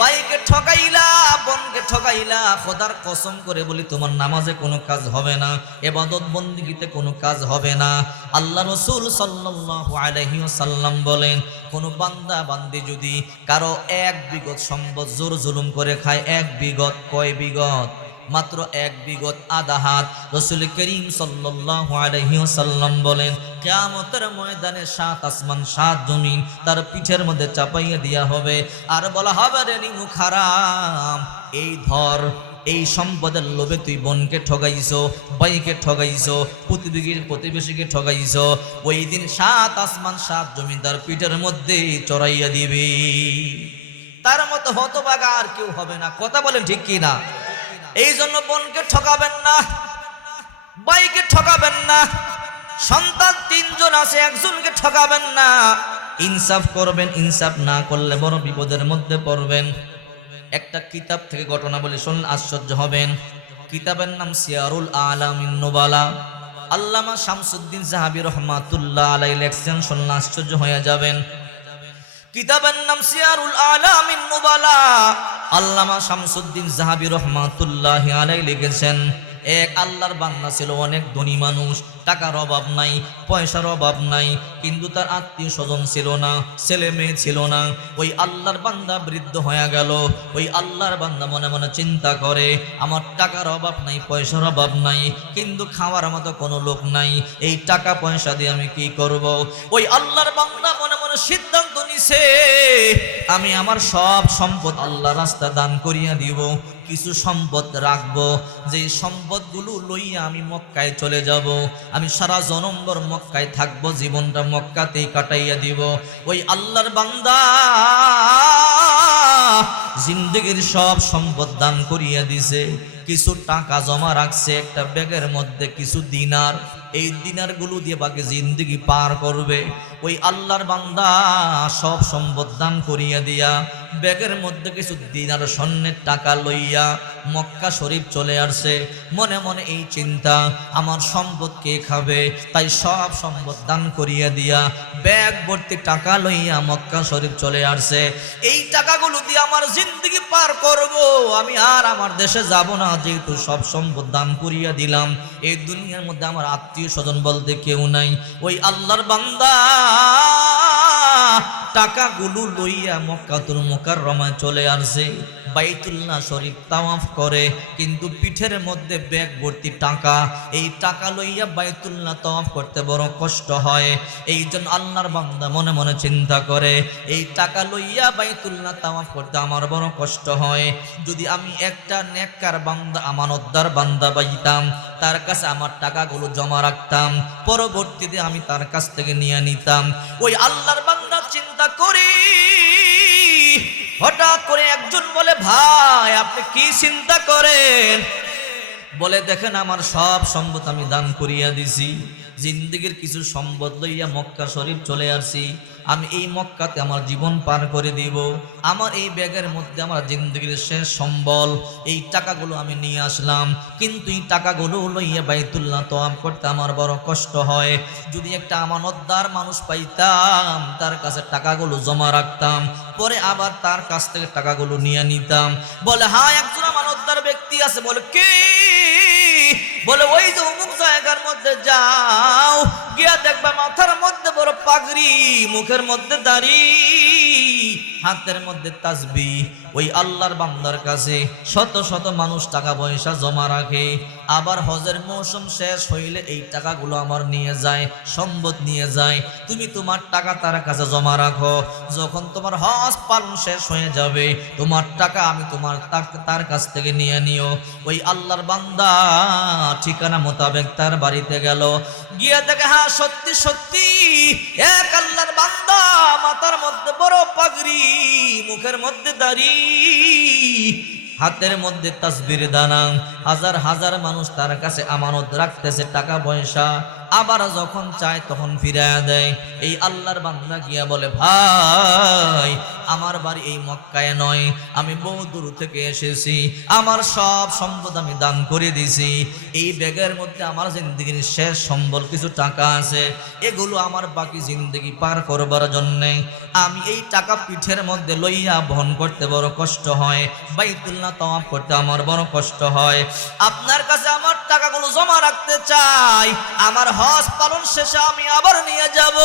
ভাইকে ঠকাইলা, বোনকে ঠকাইলা, খোদার কসম করে বলি তোমার নামাজে কোনো কাজ হবে না, ইবাদত বন্দেগীতে কোনো কাজ হবে না। আল্লাহ রাসূল সাল্লাল্লাহু আলাইহি ওয়াসাল্লাম বলেন, কোন বান্দা বান্দি যদি কারো 1 বিঘত সম্পদ জোর জুলুম করে খায়, 1 বিঘত, কয় বিঘত? মাত্র 1 বিঘত, আধা হাত। রাসূল করিম সাল্লাল্লাহু আলাইহি ওয়াসাল্লাম বলেন, কিয়ামতের ময়দানে 7 আসমান 7 জমিন তার পিঠের মধ্যে চাপাইয়া দেয়া হবে, আর বলা হবে, রে নিমুখ হারাম, এই ধর, এই সম্পদের লোভে তুই বোনকে ঠগাইছো, ভাইকে ঠগাইছো, প্রতিবেশীকে ঠগাইছো। ওই দিন 7 আসমান 7 জমিন তার পিঠের মধ্যে চড়াইয়া দিবে। তার মতো হতভাগা আর কেউ হবে না। কথা বলেন ঠিক কি না? এই জন্য বোনকে ঠকাবেন না, ভাইকে ঠকাবেন না, সন্তান 3 জন আছে, একজনকে ঠকাবেন না। ইনসাফ করবেন, ইনসাফ না করলে বড় বিপদের মধ্যে পড়বেন। একটা কিতাব থেকে ঘটনা বলে শুনলে আশ্চর্য হবেন। কিতাবের নাম সিয়ারুল আলামিন নুবালা। আল্লামা শামসুদ্দিন যাহাবী রাহমাতুল্লাহ আলাইহি লেখছেন, শুনলে আশ্চর্য হয়ে যাবেন। কিতাবের নাম সিয়ারুল আলামিন নুবালা। আল্লামা শামসুদ্দিন যাহাবী রাহমাতুল্লাহ আলাইহি লিখেছেন, এক আল্লাহর বান্দা ছিল, অনেক ধনী মানুষ, টাকার অভাব নাই, পয়সার অভাব নাই, কিন্তু তার আত্মীয় স্বজন ছিল না, ছেলে মেয়ে ছিল না। ওই আল্লাহর বান্দা বৃদ্ধ হয়ে গেল। ওই আল্লাহর বান্দা মনে মনে চিন্তা করে, আমার টাকার অভাব নাই, পয়সার অভাব নাই, কিন্তু খাওয়ার মতো কোনো লোক নাই, এই টাকা পয়সা দিয়ে আমি কি করব? ওই আল্লাহর বান্দা মনে মনে সিদ্ধান্ত নিছে, আমি আমার সব সম্পদ আল্লাহ রাস্তা দান করিয়া দিব, কিছু সম্পদ রাখবো, যে সম্পদগুলো লইয়া আমি মক্কায় চলে যাব, আমি সারা জনমভর মক্কায় থাকবো, জীবনটা মক্কাতেই কাটাইয়া দিব। ওই আল্লাহর বান্দা জিন্দেগির সব সম্পদ দান করিয়া দিছে, কিছু টাকা জমা রাখছে একটা ব্যাগের মধ্যে, কিছু দিনার, এই দিনারগুলো দিয়ে বাকি জিন্দেগি পার করবে। ওই আল্লাহর বান্দা সব সম্পদ দান করিয়া দিয়া ব্যাগের মধ্যে কিছু দিনার স্বর্ণের টাকা লইয়া মক্কা শরীফ চলে আসছে। মনে মনে এই চিন্তা, আমার সম্পদ কে খাবে, তাই সব সম্পদ দান করিয়া দিয়া ব্যাগ ভর্তি টাকা লইয়া মক্কা শরীফ চলে আসছে। এই টাকাগুলো দিয়ে আমার জিন্দগি পার করব, আমি আর আমার দেশে যাব না, যেহেতু সব সম্পদ দান করিয়া দিলাম। এই দুনিয়ার মধ্যে আমার আত্মীয় স্বজন বলতে কেউ নাই। ওই আল্লাহর বান্দা টাকাগুলো লইয়া মক্কাতুল মুকাররমায় চলে আসছে। বাইতুল্লাহ শরীফ তাওয়াফ করে, কিন্তু পিঠের মধ্যে ব্যাগ ভর্তি টাকা। এই টাকা লইয়া বাইতুল্লাহ তাওয়াফ করতে বড় কষ্ট হয়। এই জন্য আল্লাহর বান্দা মনে মনে চিন্তা করে, এই টাকা লইয়া বাইতুল্লাহ তাওয়াফ করতে আমার বড় কষ্ট হয়। যদি আমি একটা নেককার বান্দা, আমানতদার বান্দা পাইতাম, তার কাছে আমার টাকাগুলো জমা রাখতাম, পরবর্তীতে আমি তার কাছ থেকে নিয়ে নিতাম। ওই আল্লাহর বান্দা চিন্তা করি, হঠাৎ করে একজন বলে, ভাই আপনি কি চিন্তা করেন? বলে, দেখেন আমার সব সম্পদ আমি দান করিয়া দিছি, জিন্দেগির কিছু সম্পদ লইয়া মক্কা শরীফ চলে আসছি। আমি এই মক্কাতে আমার জীবন পার করে দিব। আমার এই ব্যাগের মধ্যে আমার জিন্দেগির শেষ সম্বল, এই টাকাগুলো আমি নিয়ে আসলাম, কিন্তু এই টাকাগুলো লইয়া বাইতুল্লাহ তাওয়াফ করতে আমার বড় কষ্ট হয়। যদি একটা আমানতদার মানুষ পাইতাম, তার কাছে টাকাগুলো জমা রাখতাম, পরে আবার তার কাছ থেকে টাকাগুলো নিয়ে নিতাম। বলে, হ্যাঁ একজন আমানতদার ব্যক্তি আছে। বলে, কে? বলে, ওই যে অমুক জায়গার মধ্যে যাও, গিয়া দেখবা মাথার মধ্যে বড় পাগড়ি, মুখের মধ্যে দাড়ি, হাতের মধ্যে তাসবিহ। ওই আল্লাহর বান্দার কাছে শত শত মানুষ টাকা পয়সা জমা রাখে। আবার হজের মৌসুম শেষ হইলে এই টাকাগুলো আমার নিয়ে যায়, সম্পদ নিয়ে যায়। তুমি তোমার টাকা তার কাছে জমা রাখো, যখন তোমার হজ পালন শেষ হয়ে যাবে, তোমার টাকা আমি তোমার তার কাছ থেকে নিয়ে নিও। ওই আল্লাহর বান্দা ঠিকানা মোতাবেক তার বাড়িতে গেল, গিয়ে দেখে, হ্যাঁ সত্যি সত্যি এক আল্লাহর বান্দা, মাথার মধ্যে বড় পাগড়ি, মুখের মধ্যে দাড়ি, হাতের মধ্যে তাসবির দানা। হাজার হাজার মানুষ তার কাছে আমানত রাখতেছে টাকা পয়সা, আবার যখন চায় তখন ফিরাইয়া দেয়। এই আল্লাহর বান্দা গিয়া বলে, ভাই আমার বাড়ি এই মক্কায় নয়, আমি বহু দূর থেকে এসেছি, আমার সব সম্পদ আমি দান করে দিছি। এই ব্যাগের মধ্যে আমার জিন্দগির শেষ সম্বল কিছু টাকা আছে, এগুলো আমার বাকি জিন্দগি পার করবার জন্যে। আমি এই টাকা পিঠের মধ্যে লইয়া বহন করতে বড় কষ্ট হয়, বাইতুল্লাহ তাওয়াফ করতে আমার বড় কষ্ট হয়। আপনার কাছে আমার টাকাগুলো জমা রাখতে চাই, আমার হজ পালন শেষে আমি আবার নিয়ে যাব।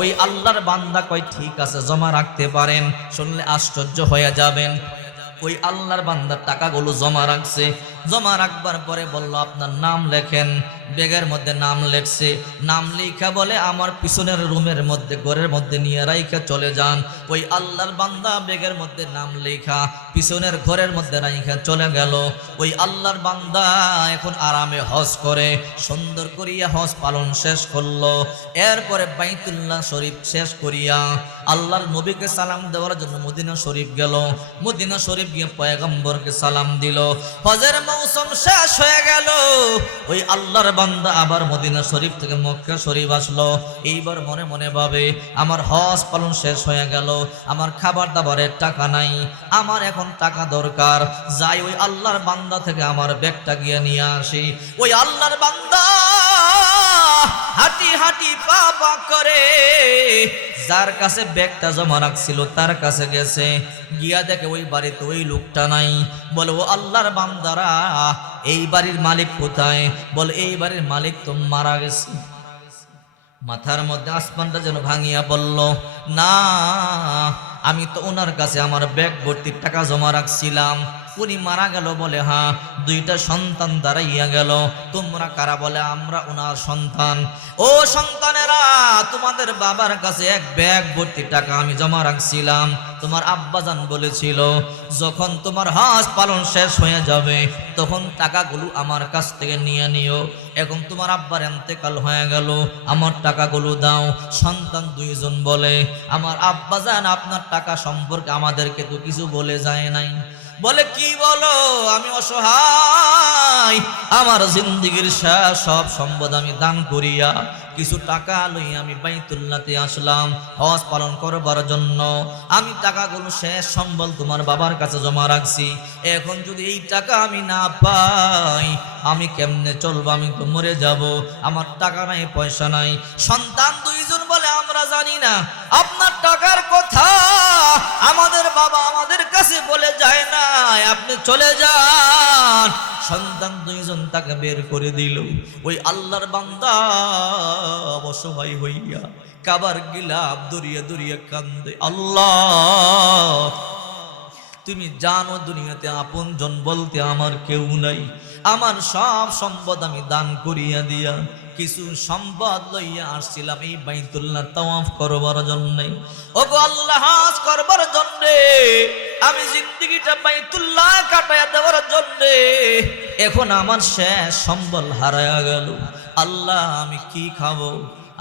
ওই আল্লাহর বান্দা কয়, ঠিক আছে জমা রাখতে পারেন। শুনলে আশ্চর্য হয়ে যাবেন। ওই আল্লাহর বান্দার টাকাগুলো জমা রাখছে। জমা রাখবার পরে বলল, আপনার নাম লেখেন। ব্যাগের মধ্যে নাম লেখছে। নাম লেখা বলে, আমার পিছনের রুমের মধ্যে, ঘরের মধ্যে নিয়ে রাইখা চলে যান। ওই আল্লাহর বান্দা ব্যাগের মধ্যে নাম লেখা পিছনের ঘরের মধ্যে রাইখা চলে গেল। ওই আল্লাহর বান্দা এখন আরামে হজ করে, সুন্দর করিয়া হজ পালন শেষ করলো। এরপরে বাইতুল্লাহ শরীফ শেষ করিয়া আল্লাহর নবীকে সালাম দেওয়ার জন্য মদিনা শরীফ গেল। মদিনা শরীফ গিয়ে পয়গম্বরকে সালাম দিল। হজের মৌসুম শেষ হয়ে গেল। ওই আল্লাহর বান্দা আবার মদিনা শরীফ থেকে মক্কা শরীফ আসলো। এইবার মনে মনে ভাবে, আমার হজ পালন শেষ হয়ে গেল, আমার খাবার দাবারের টাকা নাই, আমার এখন টাকা দরকার। যাই ওই আল্লাহর বান্দা থেকে আমার ব্যাগটা গিয়ে নিয়ে আসি। ওই আল্লাহর বান্দা হাঁটি হাঁটি পা পা করে যার কাছে ব্যাগটা জমা রাখছিল তার কাছে গেছে। গিয়া দেখে ওই বাড়িতে ওই লোকটা নাই। বলে, ও আল্লাহর বান্দারা, এই বাড়ির মালিক কোথায়? বলে, এই বাড়ির মালিক তো মারা গেছে। মাথার মধ্যে আসমানটা যেন ভাঙিয়া বলল, না, আমি তো ওনার কাছে আমার ব্যাগ ভর্তি টাকা জমা রাখছিলাম, উনি মারা গেল। বলে, হ্যাঁ, দুইটা সন্তান দাঁড়াইয়া গেল। তোমরা কারা? বলে, আমরা ওনার সন্তান। ও সন্তানেরা, তোমাদের বাবার কাছে এক ব্যাগ ভর্তি টাকা আমি জমা রাখছিলাম। তোমার আব্বাজান বলেছিল, যখন তোমার হজ পালন শেষ হয়ে যাবে তখন টাকাগুলো আমার কাছ থেকে নিয়ে নিও। এখন তোমার আব্বার ইন্তেকাল হয়ে গেল, আমার টাকাগুলো দাও। সন্তান দুইজন বলে, আমার আব্বাজান আপনার টাকা সম্পর্কে আমাদেরকে তো কিছু বলে যায় নাই, বলে কি বলো, আমি অসহায়, আমার জিন্দেগীর সব সম্পদ আমি দান করিয়া কিছু টাকা লইয়া আমি বাইতুল্লাহতে আসলাম হজ পালন করবার জন্য। আমি টাকাগুলো শেষ সম্বল তোমার বাবার কাছে জমা রাখছি। এখন যদি এই টাকা আমি না পাই আমি কেমনে চলবো? আমি তো মরে যাব, আমার টাকা নাই, পয়সা নাই। সন্তান দুইজন বলে আমরা জানি না আপনার টাকার কথা, আমাদের বাবা আমাদের কাছে বলে যায় না, আপনি চলে যান। সন্তান দুইজন তাকে বের করে দিল। ওই আল্লাহর বান্দা অসহায় হইয়া কাবার গিলাফ দরিয়া দরিয়া কান্দে, আল্লাহ তুমি জানো দুনিয়াতে আপনজন বলতে আমার কেউ নাই, আমার সব সম্পদ আমি দান করিয়া দিয়া কিছু সম্পদ লইয়া আসছিলাম এই বাইতুল্লাহ তাওয়াফ করবার জন্য। ওগো আল্লাহ, হজ করবার জন্য, আমি জিন্দেগিটা বাইতুল্লাহ কাটায়া দেওয়ার জন্য। এখন আমার শেষ সম্বল হারায়া গেল। আল্লাহ আমি কি খাবো?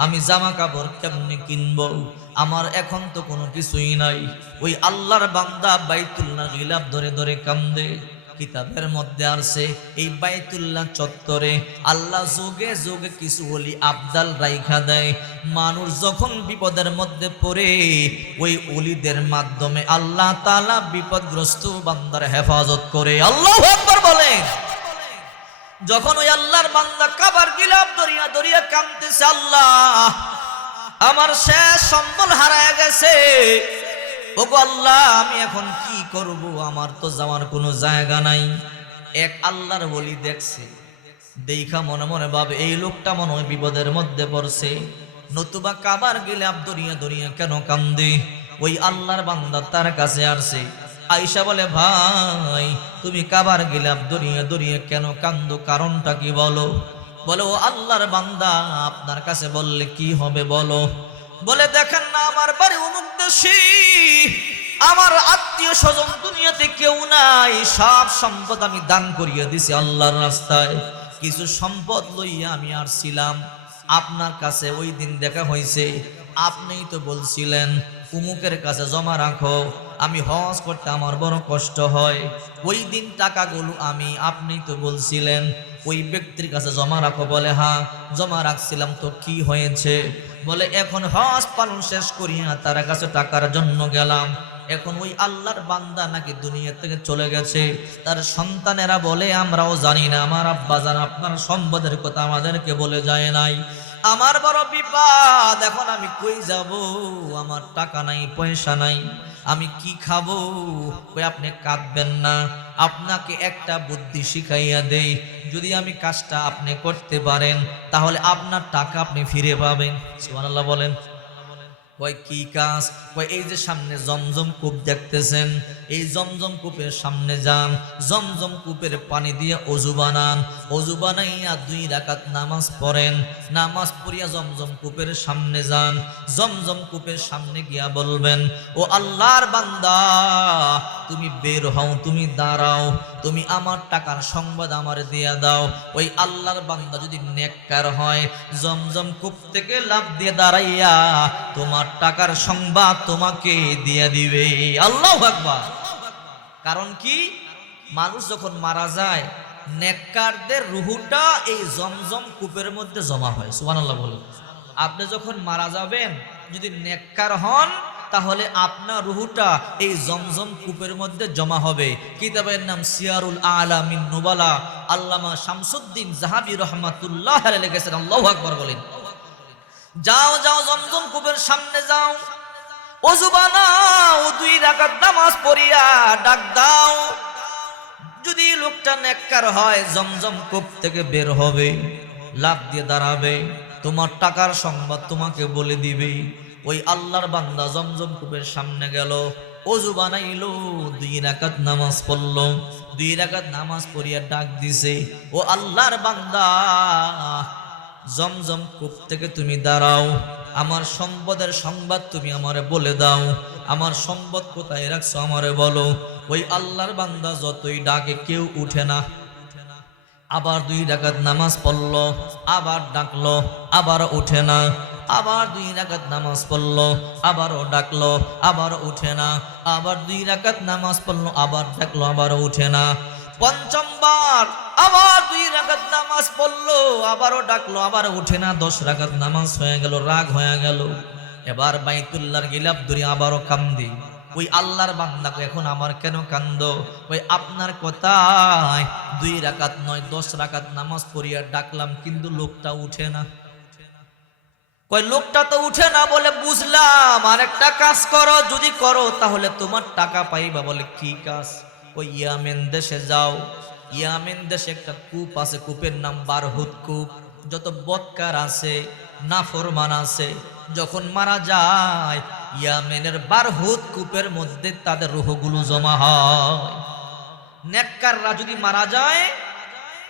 আমি জামা কাপড় কেমনে কিনবো? আমার এখন তো কোনো কিছুই নাই। ওই আল্লাহর বান্দা বাইতুল্লাহ গিলাফ ধরে ধরে কান্দে। কিতাবের মধ্যে আছে এই বাইতুল্লাহ চত্বরে আল্লাহ যুগে যুগে কিছু ওলি আবদাল রাইখা দেয়। মানুষ যখন বিপদের মধ্যে পড়ে ওই ওলিদের মাধ্যমে আল্লাহ তাআলা বিপদগ্রস্ত বান্দার হেফাজত করে। আল্লাহু আকবার বলেন। যখন ওই আল্লাহর বান্দা কাবার গিলাফ দরিয়া দরিয়া কাঁদতেছে, আল্লাহ আমার শেষ সম্বল হারায় গেছে, ওগো আল্লাহ আমি এখন কি করব? আমার তো যাওয়ার কোনো জায়গা নাই। এক আল্লাহর ওলি দেখছে, দেখা মনে মনে ভাবে এই লোকটা মনে হয় বিপদের মধ্যে পড়ছে, নতুবা কাবার গিলাফ দরিয়া দরিয়া কেন কান্দে? ওই আল্লাহর বান্দা তার কাছে আসছে। আয়েশা বলে, ভাই তুমি কাবার গিলাফ দরিয়া দরিয়া কেন কান্দো? কারণটা কি বলো? বলে, ও আল্লাহর বান্দা আপনার কাছে বললে কি হবে বলো? বলে, দেখেন না আমার বাড়ি অমুক দেশে, আমার আত্মীয় স্বজন দুনিয়াতে কেউ নাই, সব সম্পদ আমি দান করিয়া দিছি আল্লাহর রাস্তায়। কিছু সম্পদ লইয়া আমি আসছিলাম আপনার কাছে। ওই দিন দেখা হয়েছে, আপনিই তো বলছিলেন উমুকের কাছে জমা রাখো, আমি হজ করতে আমার বড় কষ্ট হয়। ওই দিন টাকাগুলো আপনিই তো বলছিলেন ওই ব্যক্তির কাছে জমা রাখো। বলে, হ্যাঁ জমা রাখছিলাম, তো কি হয়েছে? বলে, এখন হজ পালন শেষ করিয়া তার কাছে টাকার জন্য গেলাম, এখন ওই আল্লাহর বান্দা নাকি দুনিয়া থেকে চলে গেছে। তার সন্তানেরা বলে, আমরাও জানি না, আমার আব্বা জান আপনার সম্পদের কথা আমাদেরকে বলে যায় নাই। আমার বড় বিপদ, এখন আমি কই যাব? আমার টাকা নাই, পয়সা নাই, আমি কি খাবো? কই আপনি কাঁদবেন না, আপনাকে একটা বুদ্ধি শিখাইয়া দেই, যদি আমি কাজটা আপনি করতে পারেন তাহলে আপনার টাকা আপনি ফিরে পাবেন। সুবহানাল্লাহ বলেন। কয় কি কাজ? কয় এই যে সামনে জমজম কূপ দেখতেছেন, এই জমজম কূপের সামনে যান, জমজম কূপের পানি দিয়ে অজু বানান, অজু বানাইয়া 2 রাকাত নামাজ পড়েন, নামাজ পড়িয়া জমজম কূপের সামনে যান, জমজম কূপের সামনে গিয়া বলবেন, ও আল্লাহর বান্দা তুমি বের হও, তুমি দাঁড়াও, তুমি আমার টাকার সংবাদ আমারে দিয়া দাও। ওই আল্লাহর বান্দা যদি নেককার হয় জমজম কূপ থেকে লাফ দিয়ে দাঁড়াইয়া তোমার টাকার সংবাদ তোমাকে দিয়ে দিবে। আল্লাহু আকবার। কারণ কি? মানুষ যখন মারা যায় নেককারদের রুহুটা এই জমজম কূপের মধ্যে জমা হয়। সুবহানাল্লাহ বলে। আপনি যখন মারা যাবেন যদি নেককার হন তাহলে আপনার রুহুটা এই জমজম কূপের মধ্যে জমা হবে। কিতাবের নাম সিয়ারুল আলামিন নুবালা, আল্লামা শামসুদ্দিন জাহাবী রহমাতুল্লাহ আলাইহি লিখেছেন। আল্লাহু আকবার বলেন। যাও যাও জমজম কূপের সামনে যাও, ওযু বানাও, 2 রাকাত নামাজ পড়িয়া ডাক দাও। যদি লোকটা নেককার হয় জমজম কূপ থেকে বের হবে, লাফ দিয়ে দাঁড়াবে, তোমার টাকার সংবাদ তোমাকে বলে দিবে। ওই আল্লাহর বান্দা জমজম কূপের সামনে গেল, ওযু বানাইলো, 2 রাকাত নামাজ পড়লো, 2 রাকাত নামাজ পড়িয়া ডাক দিছে, ও আল্লাহর বান্দা জমজম কূপ থেকে তুমি দাঁড়াও, আমার সম্পদের সংবাদ তুমি আমারে বলে দাও, আমার সম্পদ কোথায় রাখছো আমারে বলো। ওই আল্লাহর বান্দা যতই ডাকে কেউ উঠে না। আবার 2 রাকাত নামাজ পড়লো, আবার ডাকলো, আবার উঠে না। আবার 2 রাকাত নামাজ পড়লো, আবারও ডাকলো, আবারও উঠে না, আবার 2 রাকাত নামাজ পড়লো, আবার ডাকলো, আবারও উঠে না। পঞ্চমবার আবার 2 রাকাত নামাজ পড়লো, আবারও ডাকলো, আবারও উঠে না। 10 রাকাত নামাজ হয়ে গেল, রাগ হয়ে গেল। এবার বাইতুল্লাহর গিলাফ ধরে আবারও কান্দি। ওই আল্লাহর বান্দাকে এখন আমার কেন কান্দ? ওই আপনার কথায় 2 রাকাত নয় 10 রাকাত নামাজ পড়িয়া ডাকলাম, কিন্তু লোকটা উঠে না। কই লোকটা তো উঠে না বলে বুঝলাম, আর একটা কাজ করো, যদি করো তাহলে তোমার টাকা পাইবা। বলে কি কাজ? ওই ইয়ামেন দেশে যাও, ইয়ামেন দেশে একটা কূপ আছে, কূপের নাম বারহুদ কূপ। যত বদকার আছে, নাফরমান আছে, যখন মারা যায় ইয়ামেনের বারহুদ কূপের মধ্যে তাদের রূহগুলো জমা হয়। নেককাররা যদি মারা যায়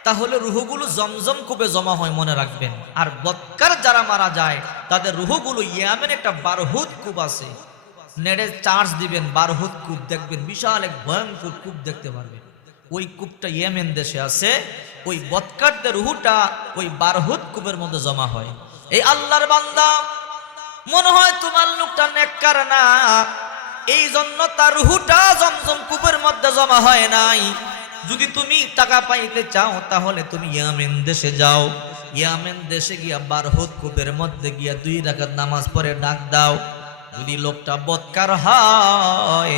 তাহলে রূহগুলো জমজম কূপে জমা হয়, মনে রাখবেন। আর বদকার যারা মারা যায় তাদের রূহগুলো ইয়ামেন একটা বারহুদ কূপ আছে, নেড়ে চার্জ দিবেন, বারহুদ কূপ দেখবেন, বিশাল এক ভয়ঙ্কর কূপ দেখতে পারবেন। ওই কূপটা ইয়েমেন দেশে আছে। ওই বদকারদের রূহটা ওই বারহুদ কূপের মধ্যে জমা হয়। এই আল্লাহর বান্দা মনে হয় তোমার লোকটা নেককার না, এই জন্য তার রূহটা জমজম কূপের মধ্যে জমা হয় নাই। যদি তুমি টাকা পাইতে চাও তাহলে তুমি ইয়ামেন দেশে যাও, ইয়ামেন দেশে গিয়া বারহুদ কূপের মধ্যে গিয়া 2 রাকাত নামাজ পড়ে ডাক দাও। যদি লোকটা বদকার হয়,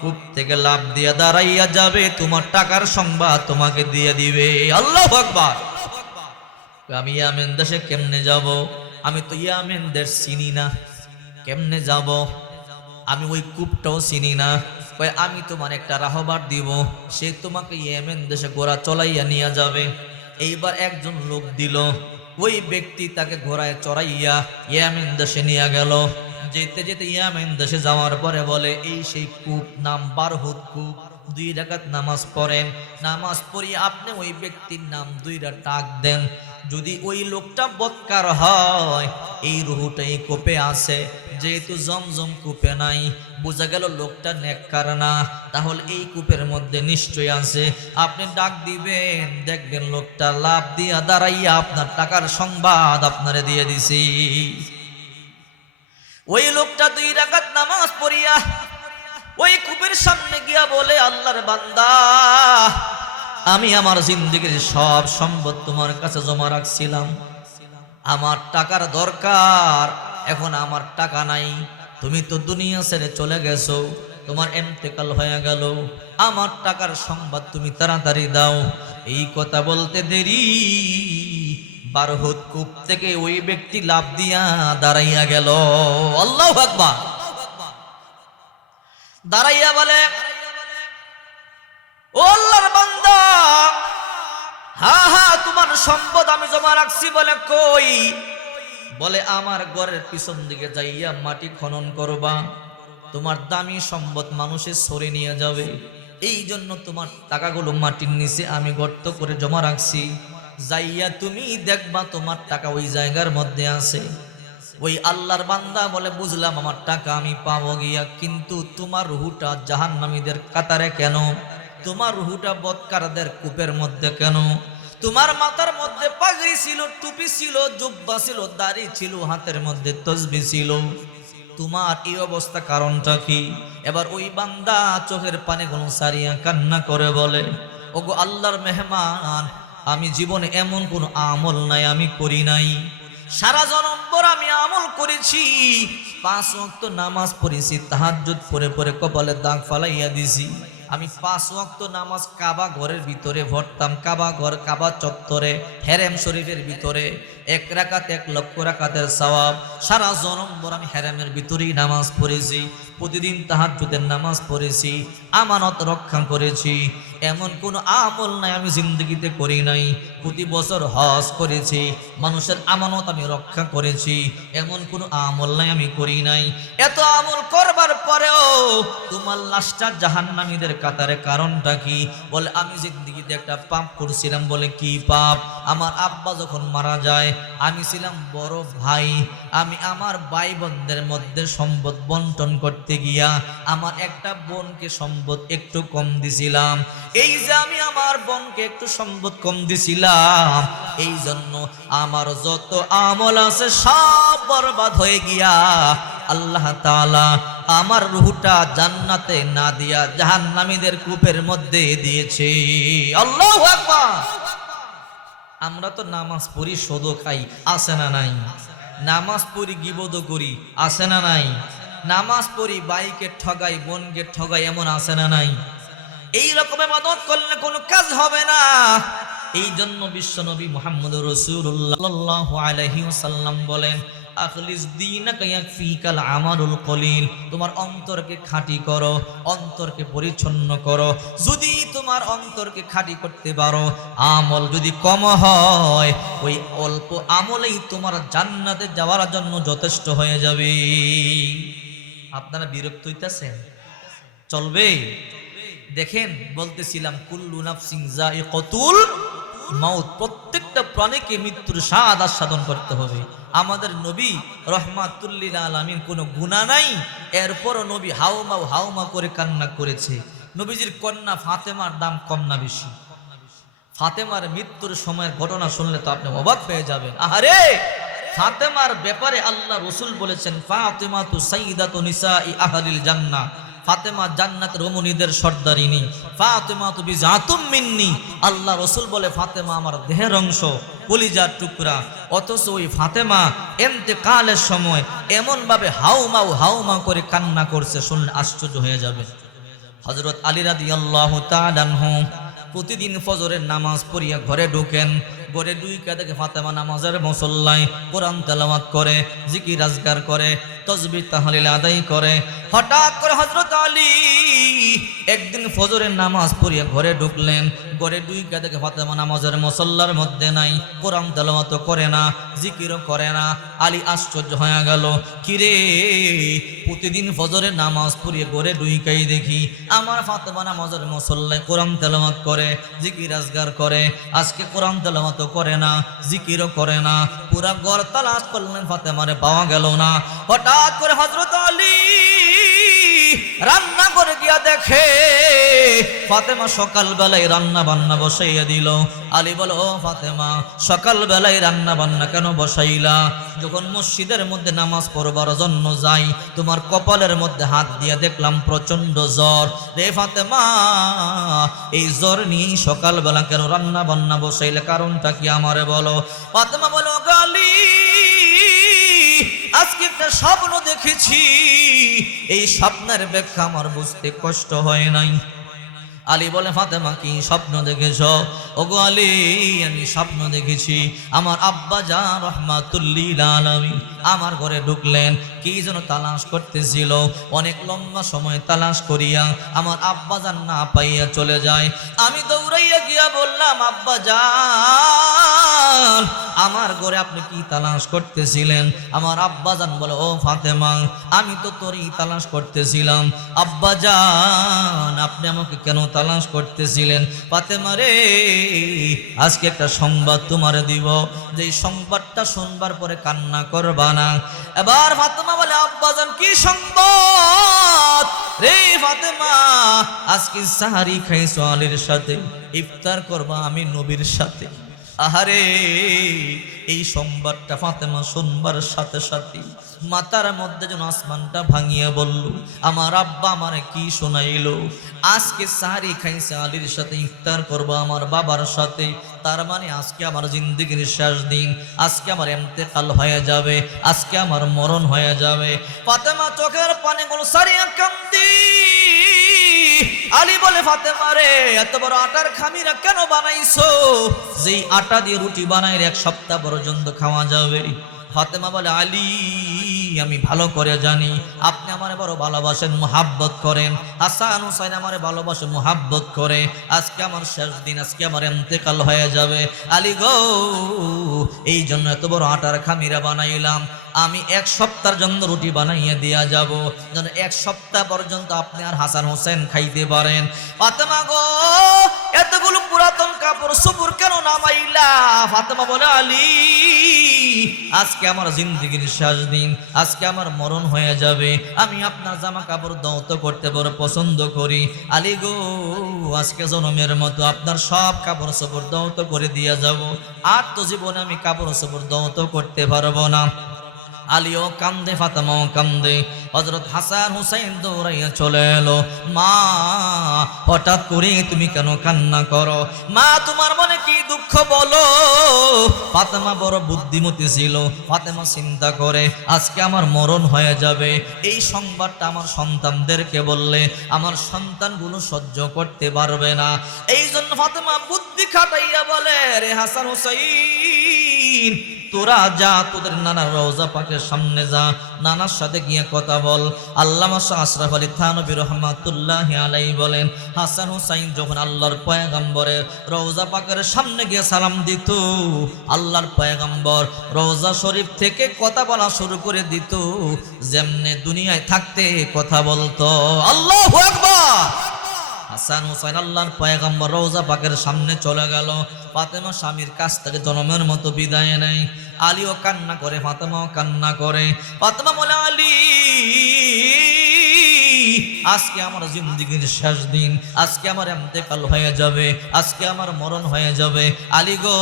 কূপ থেকে লাফ দিয়া দাঁড়াইয়া যাবে, তোমার টাকার সংবাদ তোমাকে দিয়ে দিবে। আল্লাহু আকবার। আমি ইয়ামেন দেশে কেমনে যাব? আমি তো ইয়ামেন দেশ চিনি না, কেমনে যাব? আমি ওই কূপটাও চিনি না। কয় আমি তোমার একটা রাহবার দিব, সে তোমাকে ইয়েমেন দেশে ঘোড়া চলাইয়া নিয়ে যাবে। এইবার একজন লোক দিল, ওই ব্যক্তি তাকে ঘোড়ায় চড়াইয়া ইয়েমেন দেশে নিয়ে গেল। যেতে যেতে ইয়েমেন দেশে যাওয়ার পরে বলে, এই সেই কূপ, নাম বারহুদ কূপ। 2 রাকাত নামাজ পড়েন, নামাজ পড়িয়ে আপনি ওই ব্যক্তির নাম 2 রাকাত ডাক দেন। যদি ওই লোকটা বদকার হয়, এই রূহটা এই কূপে আছে, যেহেতু জমজম কূপে নাই, বোঝা গেল লোকটা নেককার না, তাহলে এই কূপের মধ্যে নিশ্চয় আছে। আপনি ডাক দিবেন, দেখবেন লোকটা লাফ দিয়া দাঁড়াইয়া আপনার টাকার সংবাদ আপনারে দিয়ে দিছি। ওই লোকটা 2 রাকাত নামাজ পড়িয়া ওই কূপের সামনে গিয়া বলে, আল্লাহর বান্দা, আমি আমার জিন্দেগির সব সম্পদ তোমার কাছে জমা রাখছিলাম, আমার টাকার দরকার, এখন আমার টাকা নাই, তুমি তো দুনিয়া ছেড়ে চলে গেছো, তোমার ইন্তেকাল হয়ে গেল, আমার টাকার সংবাদ তুমি তাড়াতাড়ি দাও। এই কথা বলতে দেরি, বারহুদ কূপ থেকে ওই ব্যক্তি লাফ দিয়া দাঁড়াইয়া গেল। আল্লাহু আকবার। দাঁড়াইয়া বলে, ও আল্লাহর বান্দা, হ্যাঁ হ্যাঁ তোমার সম্পদ আমি জমা রাখছি। বলে কই? বলে আমার ঘরের পিছন দিকে যাইয়া মাটি খনন করবা, তোমার দামি সম্পদ মানুষের সরে নিয়ে যাবে, এই জন্য তোমার টাকাগুলো মাটির নিচে আমি গর্ত করে জমা রাখছি, যাইয়া তুমি দেখবা তোমার টাকা ওই জায়গার মধ্যে আছে। ওই আল্লাহর বান্দা বলে, বুঝলাম, আমার টাকা আমি পাবো গিয়া, কিন্তু তোমার রুহুটা জাহান্নামীদের কাতারে কেন? তোমার রুহুটা বদকারদের কূপের মধ্যে কেন? তোমার মাথার মধ্যে পাগড়ি ছিল, টুপি ছিল, জুব্বা ছিল, দাড়ি ছিল, হাতের মধ্যে তসবিহ ছিল, তোমার এই অবস্থা কারণটা কি? এবার ওই বান্দা চোখের পানি গুলো সারিয়া কান্না করে বলে, ওগো আল্লাহর মেহমান, আমি জীবনে এমন কোন আমল নাই আমি করি নাই, সারা জনম পর আমি আমল করেছি, 5 ওয়াক্ত নামাজ পড়েছি, তাহাজ্জুদ পড়ে পড়ে কপালে দাগ ফালাইয়া দিছি, আমি 5 ওয়াক্ত নামাজ কাবা ঘরের ভিতরে পড়তাম, কাবা ঘর, কাবা চত্বরে, হেরেম শরীফের ভিতরে 1 রাকাত 1 লক্ষ রাকাতের সওয়াব, সারা জনম ভর আমি হেরেমের ভিতরেই নামাজ পড়েছি, প্রতিদিন তাহাজ্জুদের নামাজ পড়েছি, আমানত রক্ষা করেছি, এমন কোন আমল নাই আমি জিন্দগিতে করি নাই, প্রতি বছর হজ করেছি, মানুষের আমানত আমি রক্ষা করেছি, এমন কোন আমল নাই আমি করি নাই। এত আমল করবার পরেও তোমার লাশটা জাহান্নামীদের কাতারে, কারণটা কি? বলে আমি জিন্দগিতে একটা পাপ করছিলাম। বলে কি পাপ? আমার আব্বা যখন মারা যায়, আমি ছিলাম বড় ভাই, আমি আমার ভাই বোনদের মধ্যে সম্পদ বন্টন করতে গিয়া আমার একটা বোনকে সম্পদ একটু কম দিছিলাম। এই যে আমি আমার বোনকে একটু সম্পদ কম দিছিলাম, এই জন্য আমার যত আমল আছে সব বরবাদ হয়ে গিয়া আল্লাহ তাআলা আমার রূহটা জান্নাতে না দিয়া জাহান্নামীদের কূপের মধ্যে দিয়েছে। আল্লাহু আকবার। আমরা তো নামাজ পড়ি, সুদ খাই, আছে না নাই? নামাজ পড়ি, গীবত করি, আছে না নাই? নামাজ পড়ি, ভাইকে ঠগাই, বোনকে ঠগাই, এমন আছে না নাই? এই রকম ইবাদত করলে কোনো কাজ হবে না। এই জন্য বিশ্বনবী মুহাম্মদুর রাসূলুল্লাহ সাল্লাল্লাহু আলাইহি ওয়াসাল্লাম বলেন, আখলিস দীনাকা ইয়াকফিকাল আমালুল কলিল। তোমার অন্তরকে খাঁটি করো, অন্তরকে পরিচ্ছন্ন করো। যদি তোমার অন্তরকে খাঁটি করতে পারো, আমল যদি কম হয়, ওই অল্প আমলেই তোমার জান্নাতে যাওয়ার জন্য যথেষ্ট হয়ে যাবে। আপনারা বিরক্ত হইতাছেন? চলবে? দেখেন, বলতেছিলাম কুল্লু নাফসিন যায়িকাতুল মাউত, প্রত্যেকটা প্রাণীকে মৃত্যুর স্বাদ আস্বাদন করতে হবে। আমাদের নবী রাহমাতুল লিল আলামিন কোনো গুনাহ নাই, এরপরও নবী হাউমা করে কান্না করেছে। নবীজির কন্যা ফাতেমার দাম কম না বেশি? ফাতেমার মৃত্যুর সময়ের ঘটনা শুনলে তো আপনি অবাক হয়ে যাবেন। আহারে, ফাতেমার ব্যাপারে আল্লাহ রাসূল বলেছেন, ফাতিমাতু সাইয়্যিদাতু নিসাই আহলিল জান্নাহ। ফাতেমা জান্নাতের রমণীদের সর্দারিনী। ফাতিমাতু বিজাতুম মিন্নি। আল্লাহ রাসূল বলে ফাতেমা আমার দেহের অংশ, কলিজার টুকরা। অথচ ওই ফাতেমা ইন্তেকালের সময় এমন ভাবে হাউমা করে কান্না করছে, শুনলে আশ্চর্য হয়ে যাবে। হযরত আলী রাদিয়াল্লাহু তাআলা আনহু প্রতিদিন ফজরের নামাজ পড়িয়া ঘরে ঢোকেন। ঘরে ঢুইকা দেখে ফাতেমা নামাজের মুসল্লায় কোরআন তেলাওয়াত করে, জিকির আজকার করে, তাসবিহ তাহলিল আদায় করে। হঠাৎ করে হযরত আলী একদিন ফজরের নামাজ পড়িয়া ঘরে ঢুকলেন। ঘরে ঢুইকা দেখে ফাতেমা নামাজের মুসল্লার মধ্যে নাই, কোরআন তেলাওয়াত করে না, জিকিরও করে না। আলী আশ্চর্য হয়ে গেল, কিরে, প্রতিদিন ফজরের নামাজ পড়িয়ে ঘরে ঢুইকাই দেখি আমার ফাতেমা নামাজের মুসল্লায় কোরআন তেলাওয়াত করে, জিকির আজকার করে, আজকে কোরআন তেলাওয়াত করে না, জিকিরও করে না। পুরা ঘর তালাশ করলেন, ফাতেমারে পাওয়া গেল না। হঠাৎ করে হযরত আলী রান্না করে গিয়া দেখে ফাতেমা সকাল বেলায় রান্না বান্না বসাইয়া দিল। আলী বলে, ও ফাতেমা, সকাল বেলায় রান্না বান্না কেন বসাইলা? যখন মসজিদের মধ্যে নামাজ পড়বার জন্য যাই, তোমার কপালের মধ্যে হাত দিয়ে দেখলাম প্রচন্ড জ্বর। রে ফাতেমা, এই জ্বর নিয়ে সকাল বেলা কেন রান্না বান্না বসাইলে? কারণটা কি আমারে বলো। ফাতেমা বলো, আলী, আজকে একটা স্বপ্ন দেখেছি, এই স্বপ্নের ব্যাখ্যা আমার বুঝতে কষ্ট হয় নাই। আলী বলে, ফাতেমা, কি স্বপ্ন দেখেছ? ওগো আলী, আমি স্বপ্ন দেখেছি আমার আব্বা জান রাহমাতুল লিল আলামিন আমার ঘরে ঢুকলেন, কি যেন তালাশ করতেছিল। অনেক লম্বা সময় তালাশ করিয়া আমার আব্বা জান না পাইয়া চলে যায়। আমি দৌড়াইয়া গিয়া বললাম, আব্বা জান, আমার ঘরে আপনি কি তালাশ করতেছিলেন? আমার আব্বা জান বলে, ও ফাতেমা, আমি তো তোরই তালাশ করতেছিলাম। আব্বা জান, আপনি আমাকে কেন তালাশ করতেছিলেন? ফাতেমা রে, আজকে একটা সংবাদ তোমারে দিব, যে সংবাদটা শুনবার পরে কান্না করবা না। এবার ফাতেমা বলে, আব্বাজান, কি সংবাদ? রে ফাতেমা, আজকে সাহারি খাইছো আলীর সাথে, ইফতার করবা আমি নবীর সাথে। আহারে, এই সংবাদটা ফাতেমা শুনবার সাথে সাথে মাথার মধ্যে যেন আসমানটা ভাঙিয়া বলল, আমার আব্বা আমারে কি শোনাইলো? আজকে সাহারি খাইছে আলীর সাথে, ইফতার করবো আমার বাবার সাথে, তার মানে আজকে আমার জিন্দেগির শেষ দিন, আজকে আমার ইন্তেকাল হয়ে যাবে, আজকে আমার মরণ হয়ে যাবে। ফাতেমা চোখের পানিগুলো সারিয়া কান্দি। আলী বলে, ফাতেমা রে, এত বড় আটার খামিরা কেন বানাইছো? যেই আটা দিয়ে রুটি বানাইলে 1 সপ্তাহ পর্যন্ত খাওয়া যাবে। ফাতেমা বলে, আলী, আমি ভালো করে জানি আপনি আমারে বড় ভালোবাসেন, মুহাব্বত করেন। হাসান হুসাইন আমারে ভালোবাসে, মুহাব্বত করে। আজকে আমার শেষ দিন, আজকে আমার ইন্তেকাল হয়ে যাবে। আলী গো, এই জন্য এত বড় আটার খামিরা বানাইলাম। আমি 1 সপ্তাহের জন্য রুটি বানাইয়ে দিয়া যাব, যেন 1 সপ্তাহ পর্যন্ত আপনি আর হাসান হোসেন খাইতে পারেন। ফাতেমা গো, এতগুলো পুরাতন কাপড় সবুর কেন নামাইলা? ফাতেমা বলে, আলী আজকে আমার জিন্দেগির শেষ দিন, আজকে আমার মরণ হয়ে যাবে, আমি আপনার জামা কাপড় দৌত করতে বড় পছন্দ করি। আলী গো, আজকে জনমের মতো আপনার সব কাপড় সবুর দৌত করে দিয়ে যাব, আর তো জীবনে আমি কাপড় সবুর দৌত করতে পারবো না। আলীও কান্দে, ফাতেমাও কান্দে। হযরত হাসান হুসাইন দৌড়াইয়া চলে এলো। মা, হঠাৎ করে তুমি কেন কান্না করো? মা, তোমার মনে কি দুঃখ বলো? ফাতেমা বড় বুদ্ধিমতী ছিল। ফাতেমা চিন্তা করে, আজকে আমার মরণ হয়ে যাবে, এই সংবাদটা আমার সন্তানদেরকে বললে আমার সন্তানগুলো সহ্য করতে পারবে না। এই জন্য ফাতেমা বুদ্ধি খাটাইয়া বলে, রে হাসান হুসাইন, তোরা যা, তোদের নানার রওজা পাকের সামনে যা, নানার সাথে গিয়ে কথা বল। আল্লামা শাহ আশরাফ আলী থানভী রাহমাতুল্লাহি আলাইহি বলেন, হাসান হুসাইন যখন আল্লাহর পয়গম্বরের রওজা পাকের সামনে গিয়ে সালাম দিত, আল্লাহর পয়গম্বর রওজা শরীফ থেকে কথা বলা শুরু করে দিত, যেমনে দুনিয়ায় থাকতে কথা বলতো। আল্লাহু আকবার। হাসান হুসাইন আল্লাহর পয়গম্বর রওজা পাকের সামনে চলে গেল। ফাতেমা স্বামীর কাছ থেকে জনমের মতো বিদায় নেয়। আলীও কান্না করে, ফাতেমাও কান্না করে। ফাতেমা বলে, আলী আজকে আমার জিন্দেগির শেষ দিন, আজকে আমার ইন্তেকাল হয়ে যাবে, আজকে আমার মরণ হয়ে যাবে। আলী গো,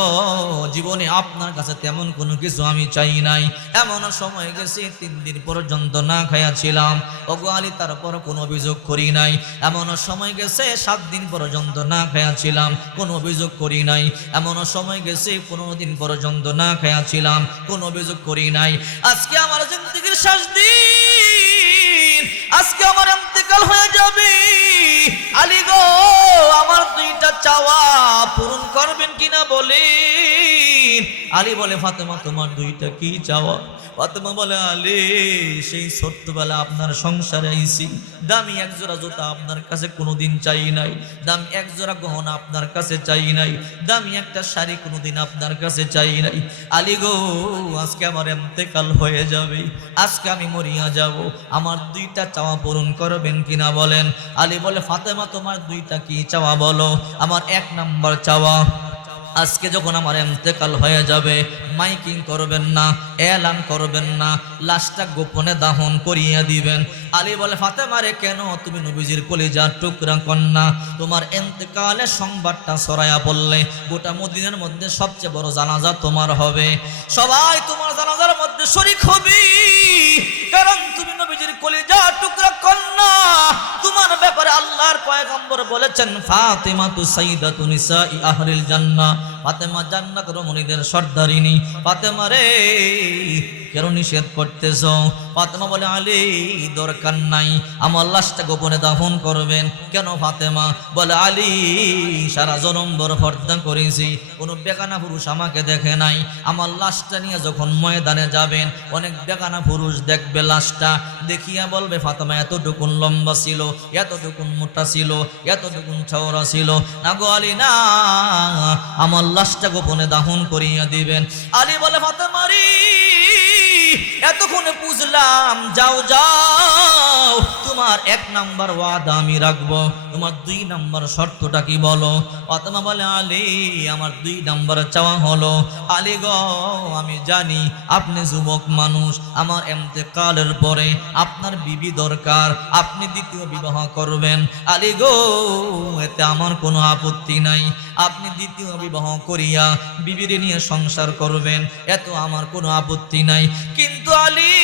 জীবনে আপনার কাছে তেমন কোনো কিছু আমি চাই নাই। এমন সময় গেছে 3 দিন পর্যন্ত না খাইয়াছিলাম। ওগো আলী, তারপর কোনো অভিযোগ করি নাই। এমন সময় গেছে 7 দিন পর্যন্ত না খাইয়াছিলাম, কোনো অভিযোগ করি নাই। এমন সময় গেছে 15 দিন পর্যন্ত না খাইয়াছিলাম, কোনো অভিযোগ করি নাই। আজকে আমার জিন্দেগির শেষ দিন, আজকে আমার ইন্তেকাল হয়ে যাবে। আলী গো, আমার 2টা চাওয়া পূরণ করবেন কিনা বলেন? আলী বলে, ফাতেমা তোমার 2টা কি চাওয়া? ফাতেমা বলে, আলী সেই ছোট্টবেলা আপনার সংসারে আইছি, দামি 1 জোড়া জুতা আপনার কাছে কোনোদিন চাই নাই, দামি 1 জোড়া গহনা আপনার কাছে চাই নাই, দামি একটা শাড়ি কোনোদিন আপনার কাছে চাই নাই। আলী গো, আজকে আমার ইন্তেকাল হয়ে যাবে, আজকে আমি মরিয়া যাব, আমার 2টা চাওয়া পূরণ করবেন কিনা বলেন? আলী বলে, ফাতেমা তোমার 2টা কি চাওয়া বলো? আমার 1 নম্বর চাওয়া, আজকে যখন আমার ইন্তেকাল হয়ে যাবে, মাইকিং করবেন না, এলান করবেন না, লাশটা গোপনে দাফন করিয়া দিবেন। আলী বলে, ফাতেমা রে, কেন? তুমি নবীজির কলিজার টুকরা কন্যা, তোমার ইন্তেকালের সংবাদটা ছড়াইয়া পড়লে গোটা মদিনার মধ্যে সবচেয়ে বড় জানাজা তোমার হবে, সবাই তোমার জানাজার মধ্যে শরীক হবে, কারণ তুমি নবীজির কলিজার টুকরা কন্যা। তোমার ব্যাপারে আল্লাহর পয়গম্বর বলেছেন, ফাতিমাতু সাইয়্যিদাতু নিসাই আহলিল জান্নাহ, ফাতেমা জান্নাত রমণীদের সর্দারিনী। ফাতেমা রে, কেন নিষেধ করতেছ? ফাতেমা বলে, আলী দরকার নাই, আমার লাশটা গোপনে দাফন করবেন। কেন ফাতেমা? বলে, আলী সারা জনম ভর পর্দা করেছি, কোনো বেগানা পুরুষ আমাকে দেখে নাই। আমার লাশটা নিয়ে যখন ময়দানে যাবেন, অনেক বেগানা পুরুষ দেখবে লাশটা, দেখিয়া বলবে ফাতেমা এতটুকুন লম্বা ছিল, এতটুকুন মোটা ছিল, এতটুকুন চওড়া ছিল। না গো আলী না, আমার লাশটা গোপনে দাফন করিয়া দিবেন। আলী বলে, ফাতেমা রে, এতক্ষণে বুঝলাম, যাও যাও, তোমার 1 নাম্বার ওয়াদা আমি রাখবো, তোমার 2 নাম্বার শর্তটা কি বলো? ফাতেমা বলে, আলী আমার 2 নাম্বার চাওয়া হলো, আলী গো, আমি জানি আপনি যুবক মানুষ, আমার ইন্তেকালের পরে আপনার বিবি দরকার, আপনি 2য় বিবাহ করবেন। আলী গো, এতে আমার কোনো আপত্তি নাই, আপনি 2য় বিবাহ করিয়া বিবির নিয়ে সংসার করবেন, এত আমার কোনো আপত্তি নাই। কিন্তু আলী,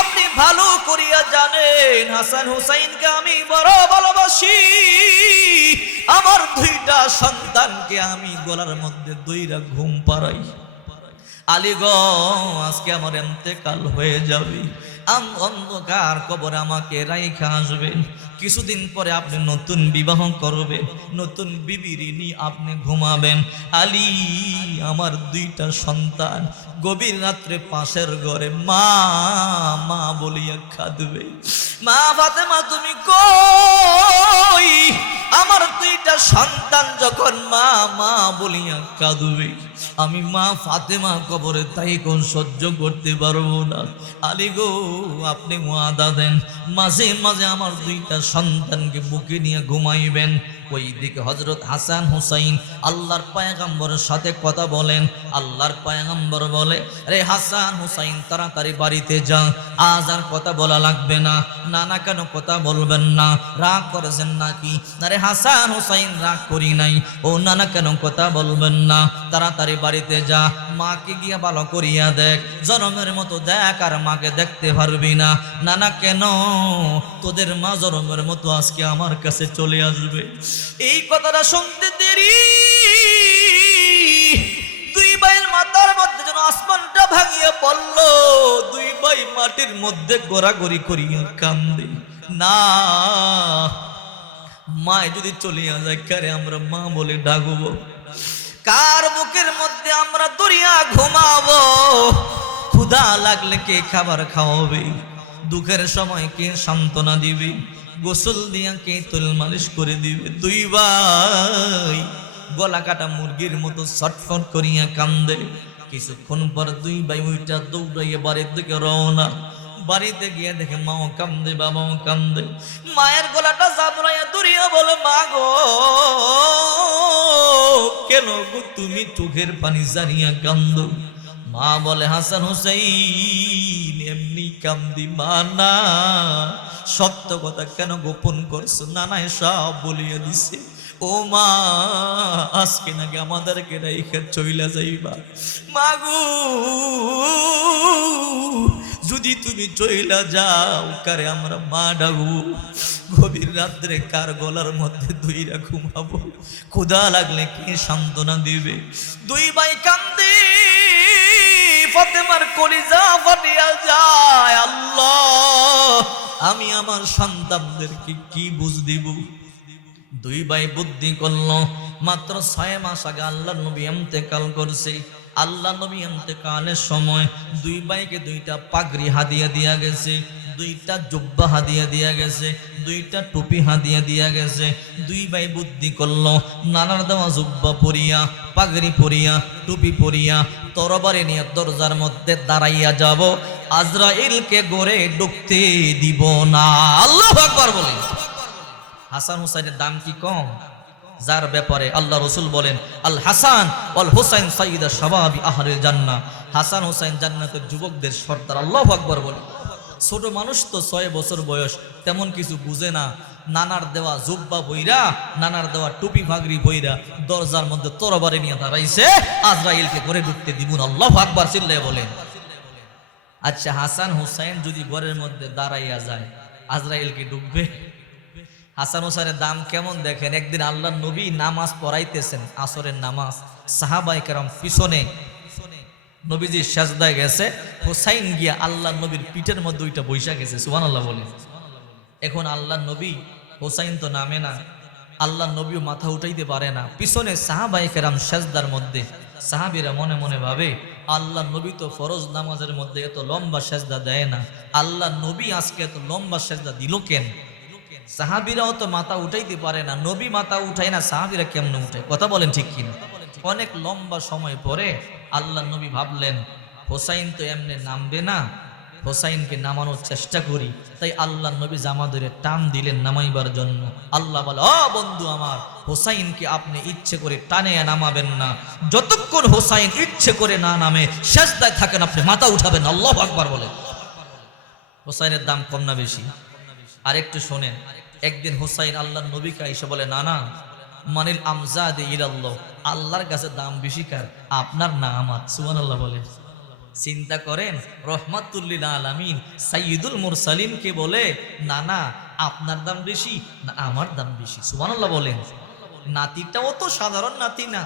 আপনি ভালো করিয়া জানেন হাসান হুসাইনকে আমি বড় ভালোবাসি, আমার 2টা সন্তানকে আমি গলার মধ্যে 2টা ঘুম পাড়াই। আলী গো, আজকে আমার ইন্তেকাল হয়ে যাবে, অন্ধকার কবরে আমাকে রাইখা আসবেন, কিছুদিন পরে আপনি নতুন বিবাহ করবেন, নতুন বিবির নিয়ে আপনি ঘুমাবেন। আলী, আমার 2টা সন্তান গভীর রাত্রে পাশের ঘরে মা মা বলিয়া কাঁদবে। মা ফাতেমা তুমি কই? আমার 2টা সন্তান যখন মা মা বলিয়া কাঁদবে, আমি মা ফাতেমা কবরে তাই কোন সহ্য করতে পারবো না। আলী গো, আপনি ওয়াদা দেন, মাঝে মাঝে আমার 2টা সন্তানকে বুকে নিয়ে ঘুমাইবেন, ওইদিকে হযরত হাসান হুসাইন আল্লাহর পয়গম্বরের সাথে কথা বলেন। আল্লাহর পয়গম্বর বলে, রে হাসান হুসাইন তাড়াতাড়ি বাড়িতে যা, আজ আর কথা বলা লাগবে না। নানা কেন কথা বলবেন না, রাগ করেছেন নাকি? আরে হাসান হুসাইন রাগ করি নাই। ও নানা কেন কথা বলবেন না, তাড়াতাড়ি বাড়িতে যা, মাকে গিয়া ভালো করিয়া দেখ, জনমের মতো দেখ আর মাকে দেখতে পারবি না। নানা কেন? তোদের মা জনমের মতো আজকে আমার কাছে চলে আসবে। এই কথাটা শুনতে দেরি দুই ভাইয়ের মাথার মধ্যে যেন আসমানটা ভাঙিয়া পড়ল। দুই ভাই মাটির মধ্যে গোড়াগড়ি করিয়া কান্দে। না, মায় যদি চলিয়া যায় কারে আমরা মা বলে ডাকবো? কার বুকের মধ্যে আমরা দরিয়া ঘুমাবো? ক্ষুধা লাগলে কে খাবার খাওয়াবে? দুঃখের সময় কে সান্ত্বনা দিবে? গোসল দিয়া কে তেল মালিশ করে দিবে? দুই ভাই গলা কাটা মুরগির মতো ছটফট করিয়া কান্দে। কিছুক্ষণ পর দুই ভাই ওইটা দৌড়াইয়া বাড়ির দিকে রওনা। বাড়িতে গিয়ে দেখে মাও কান্দে, বাবাও কান্দে। মায়ের গলাটা জাবরাইয়া দরিয়া বলে, মা গো কেন গো তুমি চোখের পানি জারিয়া কান্দো? মা বলে, হাসান হুসাইন এমনি কান্দি। মা না, সত্য কথা কেন গোপন করছো? নানায় সব বলিয়া দিছে। ও মা, আজকে নাকি আমাদেরকে রাইখা চইলা যাইবা। মাগু যদি তুমি চইলা যাও কারে আমরা মা ডাকবো? গভীর রাত্রে কার গলার মধ্যে দুইরা ঘুমাবো? ক্ষুধা লাগলে কে সান্ত্বনা দিবে? দুই ভাই কান্দে, ফাতেমার কলিজা ফাটিয়া যায়। আল্লাহ, আমি আমার সন্তানদেরকে কি বুঝ দিব? দুই ভাই বুদ্ধি করলো, মাত্র 6 মাস আগে আল্লাহ নবী ইন্তেকাল করছে। আল্লাহ নবী ইন্তেকালের সময় দুই ভাইকে 2টা পাগড়ি হাদিয়া দিয়া গেছে, 2টা জুব্বা হাদিয়া দিয়া গেছে, 2টা টুপি হাদিয়া দিয়া গেছে। দুই ভাই বুদ্ধি করলো, নানার দেওয়া জুব্বা পরিয়া, পাগড়ি পরিয়া, টুপি পরিয়া তরবারি নিয়ে দরজার মধ্যে দাঁড়াইয়া যাব, আজরাইলকে গড়ে ঢুকতে দিব না। আল্লাহু আকবার বলেন। হাসান হুসাইনের দাম কি কম? যার ব্যাপারে আল্লাহ রসুল বলেন, আল হাসান ওয়াল হুসাইন সাইয়্যিদা শাবাবি আহলিল জান্নাহ। হাসান হুসাইন জান্নাতের যুবকদের সর্দার। আল্লাহু আকবার বলেন। ছোট মানুষ তো 6 বছর বয়স, তেমন কিছু বুঝে না। নানার দেওয়া জুব্বা বইরা, নানার দেওয়া টুপি ভাগরি বইরা দরজার মধ্যে তরবারি নিয়ে দাঁড়াইছে, আজরাইলকে ঘরে ঢুকতে দিব না। আল্লাহু আকবার চিল্লায়ে বলেন। আচ্ছা, হাসান হুসাইন যদি ঘরের মধ্যে দাঁড়াইয়া যায়, আজরাইল কি ঢুকবে? হাসান হুসাইনের দাম কেমন দেখেন। একদিন আল্লাহ নবী নামাজ পড়াইতেছেন, আসরের নামাজ, সাহাবায়ে কেরাম পিছনে, নবীজি সাজদায় গেছে, হুসাইন গিয়া আল্লাহ নবীর পিঠের মধ্যে ওইটা বৈশা গেছে। সুবহানাল্লাহ বলেন। এখন আল্লাহ নবী, হুসাইন তো নামে না, আল্লাহ নবীও মাথা উঠাইতে পারে না। পিছনে সাহাবায়ে কেরাম সাজদার মধ্যে, সাহাবীরা মনে মনে ভাবে, আল্লাহ নবী তো ফরজ নামাজের মধ্যে এত লম্বা সাজদা দেয় না, আল্লাহ নবী আজকে এত লম্বা সাজদা দিল কেন? সাহাবীরাও তো মাথা উঠাইতে পারে না, নবী মাথা উঠায় না, সাহাবীরা কেমনে উঠায়? কথা বলেন ঠিক কিনা? অনেক লম্বা সময় পরে আল্লাহ নবী ভাবলেন, হোসাইন তো এমনি নামবে না, হোসাইনকে নামানোর চেষ্টা করি। তাই আল্লাহ নবী জামা ধরে টান দিলেন নামাইবার জন্য। আল্লাহ বলে, ও বন্ধু আমার, হোসাইনকে আপনি ইচ্ছে করে টানে নামাবেন না। যতক্ষণ হোসাইন ইচ্ছে করে না নামে, সেজদায় থাকেন, আপনি মাথা উঠাবেন। আল্লাহু আকবার বলে। হোসাইনের দাম কম না বেশি? আর একটু শোনেন। একদিন হোসাইন আল্লাহ নবীকে এসে বলে, না না, মানিল আমজাদে ইলাল্লাহ, আল্লাহর কাছে দাম বেশি কার, আপনার না আমার? সুবহানাল্লাহ বলে। চিন্তা করেন, রহমাতুল লিল আলামিন সাইয়্যিদুল মুরসালিনকে বলে, না না, আপনার দাম বেশি না আমার দাম বেশি? সুবহানাল্লাহ বলেন। নাতিটাও তো সাধারণ নাতি না।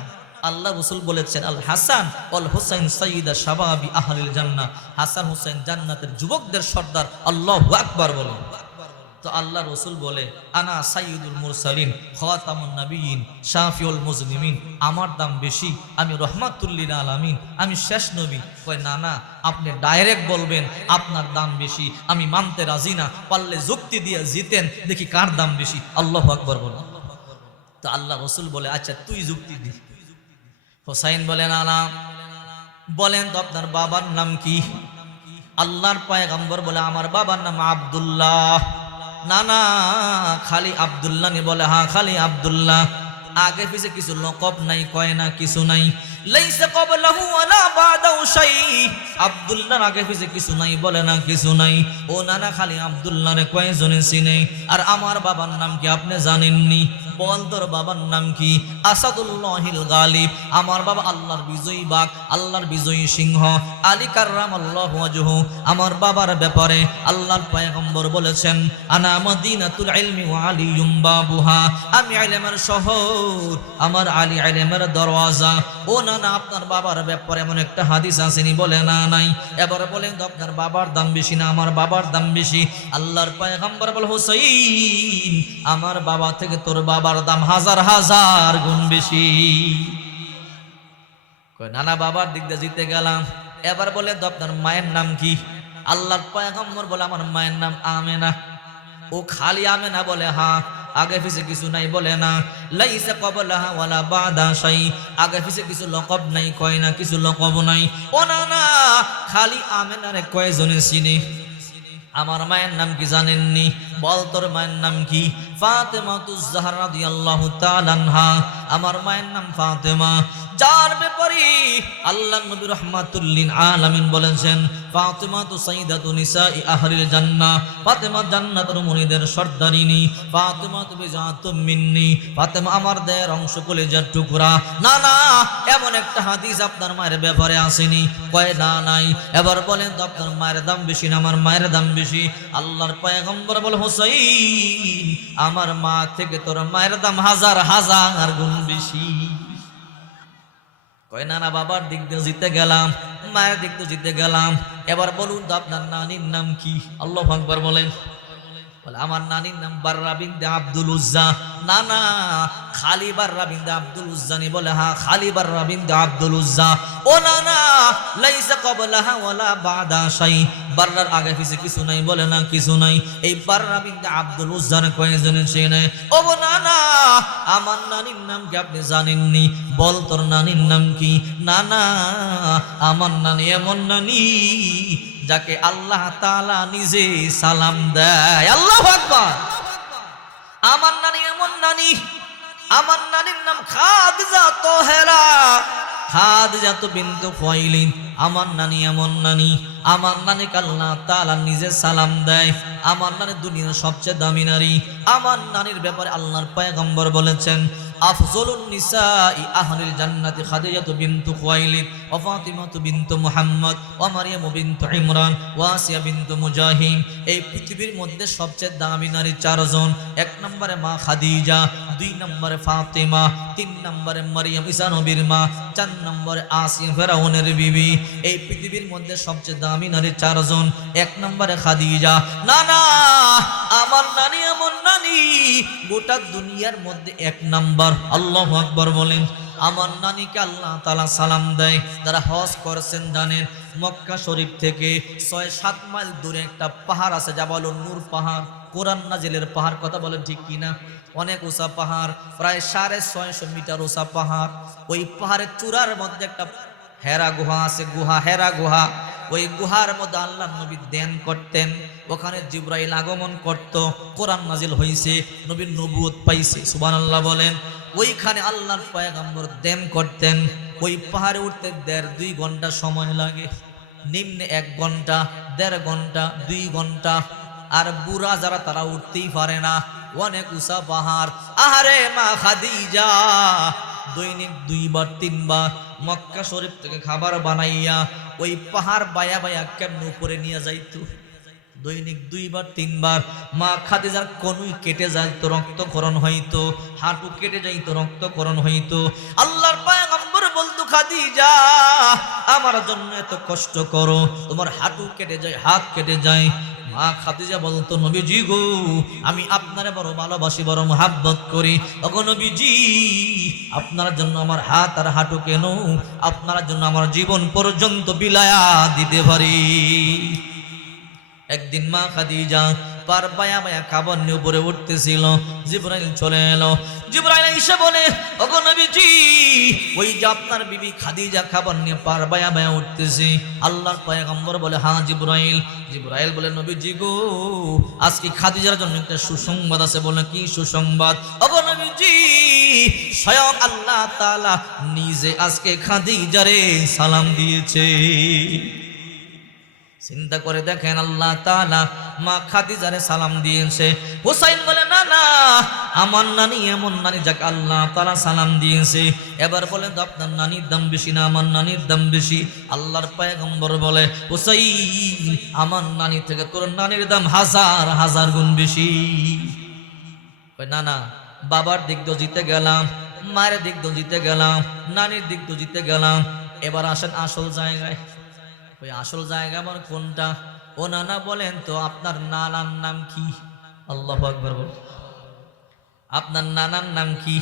আল্লাহ রাসূল বলেছেন, আল হাসান ওয়াল হুসাইন সাইয়্যিদা শাবাবি আহলিল জান্নাহ। হাসান হুসাইন জান্নাতের যুবকদের সর্দার। আল্লাহু আকবার বলেন। তো আল্লাহ রসুল বলে, আনা সাইয়্যিদুল মুরসালিন খাতামুন নবিয়্যিন শাফিউল মুজলিমিন, আমার দাম বেশি, আমি রহমাতুল লিল আলামিন, আমি শেষ নবী। কয়, না না, আপনি ডাইরেক্ট বলবেন আপনার দাম বেশি, আমি মানতে রাজি না, পারলে যুক্তি দিয়ে জিতেন, দেখি কার দাম বেশি। আল্লাহু আকবার বলেন। তো আল্লাহ রসুল বলে, আচ্ছা তুই যুক্তি দি। হোসাইন বলে, না না, বলেন তো আপনার বাবার নাম কি? আল্লাহর পয়গম্বর বলে, আমার বাবার নাম আব্দুল্লাহ। না না খালি আব্দুল্লাহ নি বলে হ্যাঁ খালি আব্দুল্লাহ আগে পিছে কিছু লকব নাই কয় না কিছু নাই লাইসা ক্বাবলাহু ওয়ালা বাদাহু শাই আব্দুল্লাহর আগে পিছে কিছু নাই বলে না কিছু নাই ও নানা খালি আব্দুল্লাহরে কয়জনে চিনে আর আমার বাবার নাম কি আপনি জানেননি বল তোর বাবার নাম কি আসাদুল্লাহিল গালিব আমার বাবা আল্লাহর বিজয়ী বাঘ আল্লাহর বিজয়ী সিংহ আলী কাররামাল্লাহু ওয়াজহু আমার বাবার ব্যাপারে আল্লাহর পয়গম্বর বলেছেন আনা মদিনাতুল ইলমি ওয়া আলিয়ুম বাবুহা আমি ইলমের শহর আমার আলী ইলমের দরওয়াজা ও না না আপনার বাবার ব্যাপারে এমন একটা হাদিস আসেনি বলে না নাই এবারে বলেন তো আপনার বাবার দাম বেশি না আমার বাবার দাম বেশি আল্লাহর পয়গম্বর বলে হুসাইন আমার বাবা থেকে তোর বাবার দাম হাজার হাজার গুণ বেশি কই নানা বাবার দিক দিয়ে জিতে গেলাম এবার বলে তো আপনার মায়ের নাম কি আল্লাহর পয়গম্বর বলে আমার মায়ের নাম আমেনা ও খালি আমেনা বলে হ্যাঁ আগে পিছে কিছু নাই বলে না লাইসা ক্বাবলাহা ওয়ালা বাদা শাই আগে পিছে কিছু লকব নাই কয় না কিছু লকব নাই ও না না খালি আমেনারে কয়জনে চিনে আমার মায়ের নাম কি জানেননি বল তোর মায়ের নাম কি ফাতেমাতুজ জাহরা রাদিয়াল্লাহু তাআলা আনহা আমার মায়ের নাম ফাতেমা যার ব্যাপারে আল্লাহর নবী রাহমাতুল লিল আলামিন বলেছেন ফাতেমা তো সাইয়্যিদাতু নিসাই আহলিল জান্নাহ ফাতেমা জান্নাতের মুনিদের সর্দারিনী ফাতেমা তো বিজাতুম মিন্নি ফাতেমা আমার দেহের অংশ কলিজার টুকরা না না এমন একটা হাদিস আপনার মায়ের ব্যাপারে আসেনি কয় না নাই এবার বলেন তো আপনার মায়ের দাম বেশি না আমার মায়ের দাম বেশি আল্লাহর পয়গম্বর বলে হুসাইন আমার মা থেকে তোর মায়ের দাম হাজার হাজার গুণ বেশি কয় না না বাবার দিক দিয়ে জিতে গেলাম মায়ের দিক দিয়ে জিতে গেলাম এবার বলুন তো আপনার নানির নাম কি আল্লাহু আকবার বলেন বলে আমার নানির নাম বাররা বিনতে আব্দুল উজ্জা না না খালি বাররা বিনতে আব্দুল উজ্জা নি বলে হ্যাঁ খালি বাররা বিনতে আব্দুল উজ্জা ও না না লাইসা ক্বাবলাহা ওয়ালা বাদা শাই বাররার আগে পিছে কিছু নাই বলে না কিছু নাই এই বাররা বিনতে আব্দুল উজ্জার কয়জনে চেনে ও না না আমার নানির নাম কি আপনি জানেননি বল তোর নানির নাম কি না না আমার নানি এমন নানি যাকে আল্লাহ তাআলা নিজে সালাম দেয় আল্লাহু আকবার আমার নানি এমন নানি আমার নানির নাম খাদিজা তোহেরা খাদিজা বিনতে খুয়াইলিদ আমার নানি এমন নানি আমার নানিকে আল্লাহ তাআলা নিজে সালাম দেয় আমার নানি দুনিয়ার সবচেয়ে দামি নারী আমার নানির ব্যাপারে আল্লাহর পয়গম্বর বলেছেন আফজলুন নিসাই আহলিল জান্নাতি খাদিজাতু বিনতু খুয়াইলিদ ওয়া ফাতিমাতু বিনতু মুহাম্মদ ওয়া মারইয়াম বিনতু ইমরান ওয়া আসিয়া বিনতু মুজাহিম এই পৃথিবীর মধ্যে সবচেয়ে দামি নারী চারজন এক নম্বরে মা খাদিজা দুই নম্বরে ফাতিমা তিন নম্বরে মারইয়াম ঈসা নবীর মা চার নম্বরে আসিয়া ফেরাউনের বিবি এই পৃথিবীর মধ্যে সবচেয়ে দামি নারী চারজন এক নম্বরে খাদিজা না না আমার নানি এমন নানি গোটা দুনিয়ার মধ্যে এক নম্বর আল্লাহু আকবার বলেন আমার নানিকে আল্লাহ তাআলা সালাম দেয় যারা হজ করেছেন জানেন মক্কা শরীফ থেকে ৬-৭ মাইল দূরে একটা পাহাড় আছে জাবালুন নূর পাহাড় কোরআন নাজিলের পাহাড় কথা বলেন ঠিক কিনা অনেক উঁচা পাহাড় প্রায় ৬৫০ মিটার উঁচা পাহাড় ওই পাহাড়ের চূড়ার মধ্যে একটা হেরা গুহা আছে হেরা গুহা ওই গুহার মধ্যে আল্লাহর নবী ধ্যান করতেন ওখানে জিবরাইল আগমন করত কোরআন নাজিল হইছে নবীর নবুয়ত পাইছে সুবহানাল্লাহ বলেন ওইখানে আল্লাহর পয়গম্বর ধ্যান করতেন ওই পাহাড়ে উঠতে ১.৫-২ ঘন্টা সময় লাগে নিম্নে ১ ঘন্টা ১.৫ ঘন্টা ২ ঘন্টা আর বুড়া যারা তারা উঠতেই পারে না অনেক উঁচা পাহাড় আহারে মা খাদিজা দৈনিক ২ বার ৩ বার মক্কা শরীফ থেকে খাবার বানাইয়া ওই পাহাড় বায়া বায়া কেমন উপরে নিয়ে যাইতো দৈনিক ২ বার ৩ বার মা খাদিজার কনুই কেটে যাইতো রক্তক্ষরণ হইতো হাঁটু কেটে যাইতো রক্তক্ষরণ হইতো আল্লাহর পয়গম্বর বলতো খাদিজা আমার জন্য এত কষ্ট করো তোমার হাঁটু কেটে যায় হাত কেটে যায় মা খাদিজা বলতো নবীজি গো আমি আপনারে বড় ভালোবাসি বড় মহব্বত করি ওগো নবীজি আপনার জন্য আমার হাত আর হাঁটু কেন আপনার জন্য আমার জীবন পর্যন্ত বিলায়া দিতে পারি একদিন মা খাদিজা পার বায়া বায়া খাবার নিয়ে উপরে উঠতেছিল। জিবরাইল চলে এলো। জিবরাইল এসে বলে, ওগো নবীজি, ওই যে আপনার বিবি খাদিজা খাবার নিয়ে পার বায়া বায়া উঠতেছে। আল্লাহর পয়গম্বর বলে, হ্যাঁ জিবরাইল। জিবরাইল বলে, নবীজি গো, আজকে খাদিজার জন্য একটা সুসংবাদ আছে। বলে, কি সুসংবাদ? ওগো নবীজি, স্বয়ং আল্লাহ তাআলা নিজে আজকে খাদিজারে সালাম দিয়েছে। চিন্তা করে দেখেন, আল্লাহ তাআলা মা খাদিজারে সালাম দিয়েছে। হুসাইন বলে, না না, আমার নানি এমন নানি যাকে আল্লাহ তাআলা সালাম দিয়েছে। এবার বলে, আপনার নানির দাম বেশি না আমার নানির দাম বেশি? আল্লাহর পয়গম্বর বলে, হুসাইন, আমার নানি থেকে তোর নানির দাম হাজার হাজার গুণ বেশি। না না, বাবার দিক তো জিতে গেলাম, মায়ের দিক তো জিতে গেলাম, নানির দিক তো জিতে গেলাম। এবার আসেন আসল জায়গায়। ওই আসল জায়গা আমার কোনটা? ও নানা বলেন তো, আপনার নানার নাম কি? আল্লাহু আকবার বল। আপনার নানার নাম কি?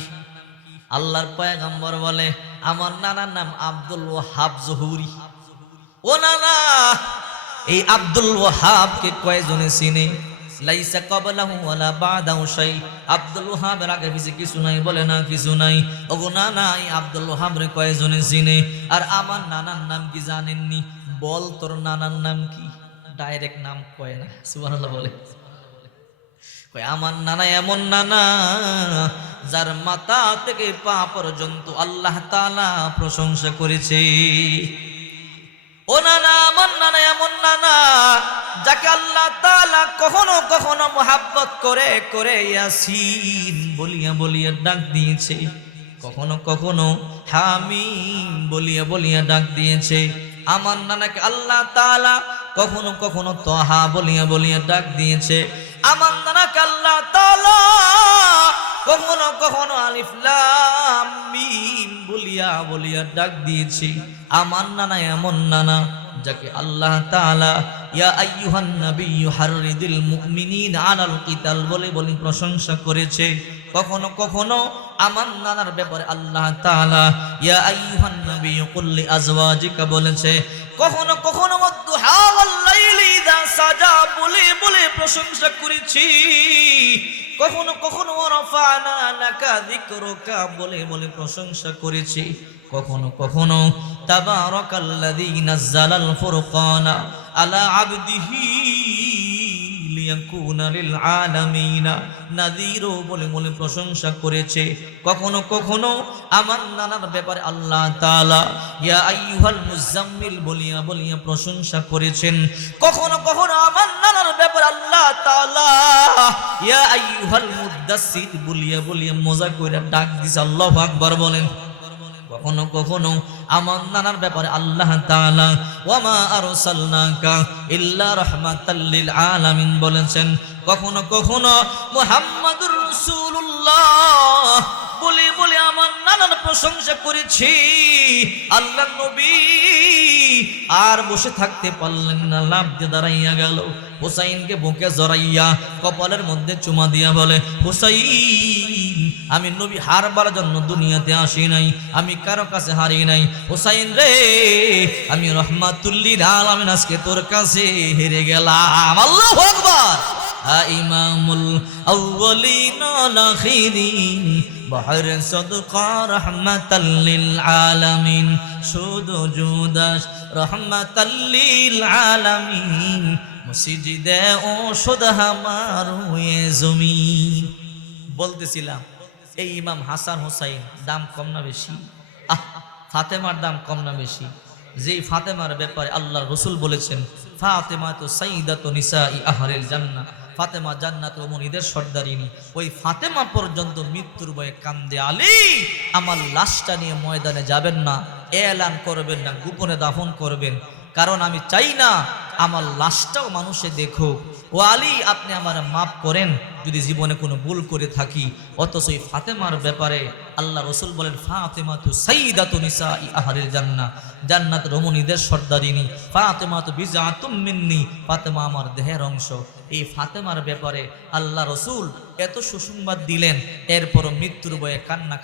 আল্লাহর পয়গম্বর বলে, আমার নানার নাম আব্দুল ওয়াহাব জহুরি। ও নানা, এই আব্দুল ওয়াহাবকে কয়জনে চিনে? লাইসা ক্বাবলাহু ওয়ালা বাদাহু শাই। আব্দুল ওয়াহাবের আগে পিছে কিছু নাই। বলে, না কিছু নাই। ওগো নানা, এই আব্দুল ওয়াহাবরে কয়জনে চিনে? আর আমার নানার নাম কি জানেননি? বল, তোর নানার নাম কি? ডাইরেক্ট নাম কয় না, সুবহানাল্লাহ বলে। কয়, আমার নানা এমন নানা যার মাথা থেকে পা পর্যন্ত আল্লাহ তাআলা প্রশংসা করেছে। ও নানা, আমার নানা এমন নানা যাকে আল্লাহ তাআলা কখনো কখনো মোহাব্বত করে করে ইয়াসিন বলিয়া বলিয়া ডাক দিয়েছে, কখনো কখনো হামিম বলিয়া বলিয়া ডাক দিয়েছে। আমার নানাকে আল্লাহ তাআলা কখনো কখনো তহা বলিয়া বলিয়া ডাক দিয়েছে। আমার নানাকে আল্লাহ তাআলা কখনো কখনো আলিফ লাম মিম বলিয়া বলিয়া ডাক দিয়েছে। আমার নানা এমন নানা যাকে আল্লাহ তাআলা ইয়া আইয়ুহান নাবিয়্যু হাররিদিল মুমিনিনা আলাল কিতাল বলে বলে প্রশংসা করেছে। কখনো কখনো আমার নানার ব্যাপারে আল্লাহ তাআলা ইয়া আইয়ুহান নাবিয়্যু কুল লি আজওয়াজিকা বলেছে। কখনো কখনো ওয়াদ-দুহা ওয়াল-লাইলি ইযা সাজা বলে বলে প্রশংসা করেছি। কখনো কখনো রাফা'না লাকা যিকরুকা বলে বলে প্রশংসা করেছি। কখনো কখনো তাবারাকাল্লাযী নাযালাল ফুরকানা আলা আবদিহি লিয়াকুনা লিল আলামিনা নাযীরা বলে বলে প্রশংসা করেছে। কখনো কখনো আমার নানার ব্যাপারে আল্লাহ তাআলা ইয়া আইয়ুহাল মুজাম্মিল বলিয়া বলিয়া প্রশংসা করেছেন। কখনো কখনো আমার নানার ব্যাপারে আল্লাহ তাআলা ইয়া আইয়ুহাল মুদ্দাসসির বলিয়া বলিয়া মজা কইরা ডাক দিছে। আল্লাহু আকবার বলেন। কখনো কখনো আমার নানার ব্যাপারে আল্লাহ তাআলা ওয়া মা আরসালনাকা ইল্লা রাহমাতাল লিল আলামিন বলেছেন। কখনো কখনো মুহাম্মাদুর রাসূলুল্লাহ বলে বলে আমার নানার প্রশংসা করেছি। আল্লাহ নবী আর বসে থাকতে পারলেন না, লাফ দিয়ে দাঁড়াইয়া গেল। হুসাইনকে বুকে জড়াইয়া কপালের মধ্যে চুমা দিয়া বলে, হুসাইন, আমি নবী হারবার জন্য দুনিয়াতে আসি নাই, আমি কারো কাছে হারি নাই। হুসাইন রে, আমি রহমাতুল লিল আলামিন আজকে তোর কাছে হেরে গেলাম। আল্লাহু আকবার। ইমামুল আউয়ালিন ওয়াল আখিরিন বাহর সাদকা রাহমাতাল লিল আলামিন শুধু জুদাস রাহমাতাল লিল আলামিন মসজিদে ও শুধু আমার এ জমিন। বলতেছিলাম এই ইমাম হাসান হুসাইন দাম কম না বেশি? ফাতেমার দাম কম না বেশি? যেই ফাতেমার ব্যাপারে আল্লাহর রাসূল বলেছেন, ফাতেমা তো সাইয়্যিদাতু নিসাই আহলিল জান্নাহ, ফাতেমা জান্নাতুল মুমিনদের সর্দারিনী। ওই ফাতেমা পর্যন্ত মৃত্যুর ভয়ে কান্দে, আলী আমার লাশটা নিয়ে ময়দানে যাবেন না, এলান করবেন না, গোপনে দাফন করবেন, কারণ আমি চাই না আমার লাশটাও মানুষে দেখো। ও আলী, আপনি আমার মাফ করেন যদি জীবনে কোনো ভুল করে থাকি। অথচ এই ফাতেমার ব্যাপারে আল্লাহ রাসূল বলেন, ফাতেমা তু সাইয়্যিদাতু নিসাই আহলিল জান্নাহ, জান্নাত রমণীদের সর্দারিনী। ফাতেমা তু বিজআতুম মিন্নি, ফাতেমা আমার দেহের অংশ। এই ফাতেমার ব্যাপারে আল্লাহ রাসূল এত সুসংবাদ দিলেন, এরপর মৃত্যুর ভয়ে কান্না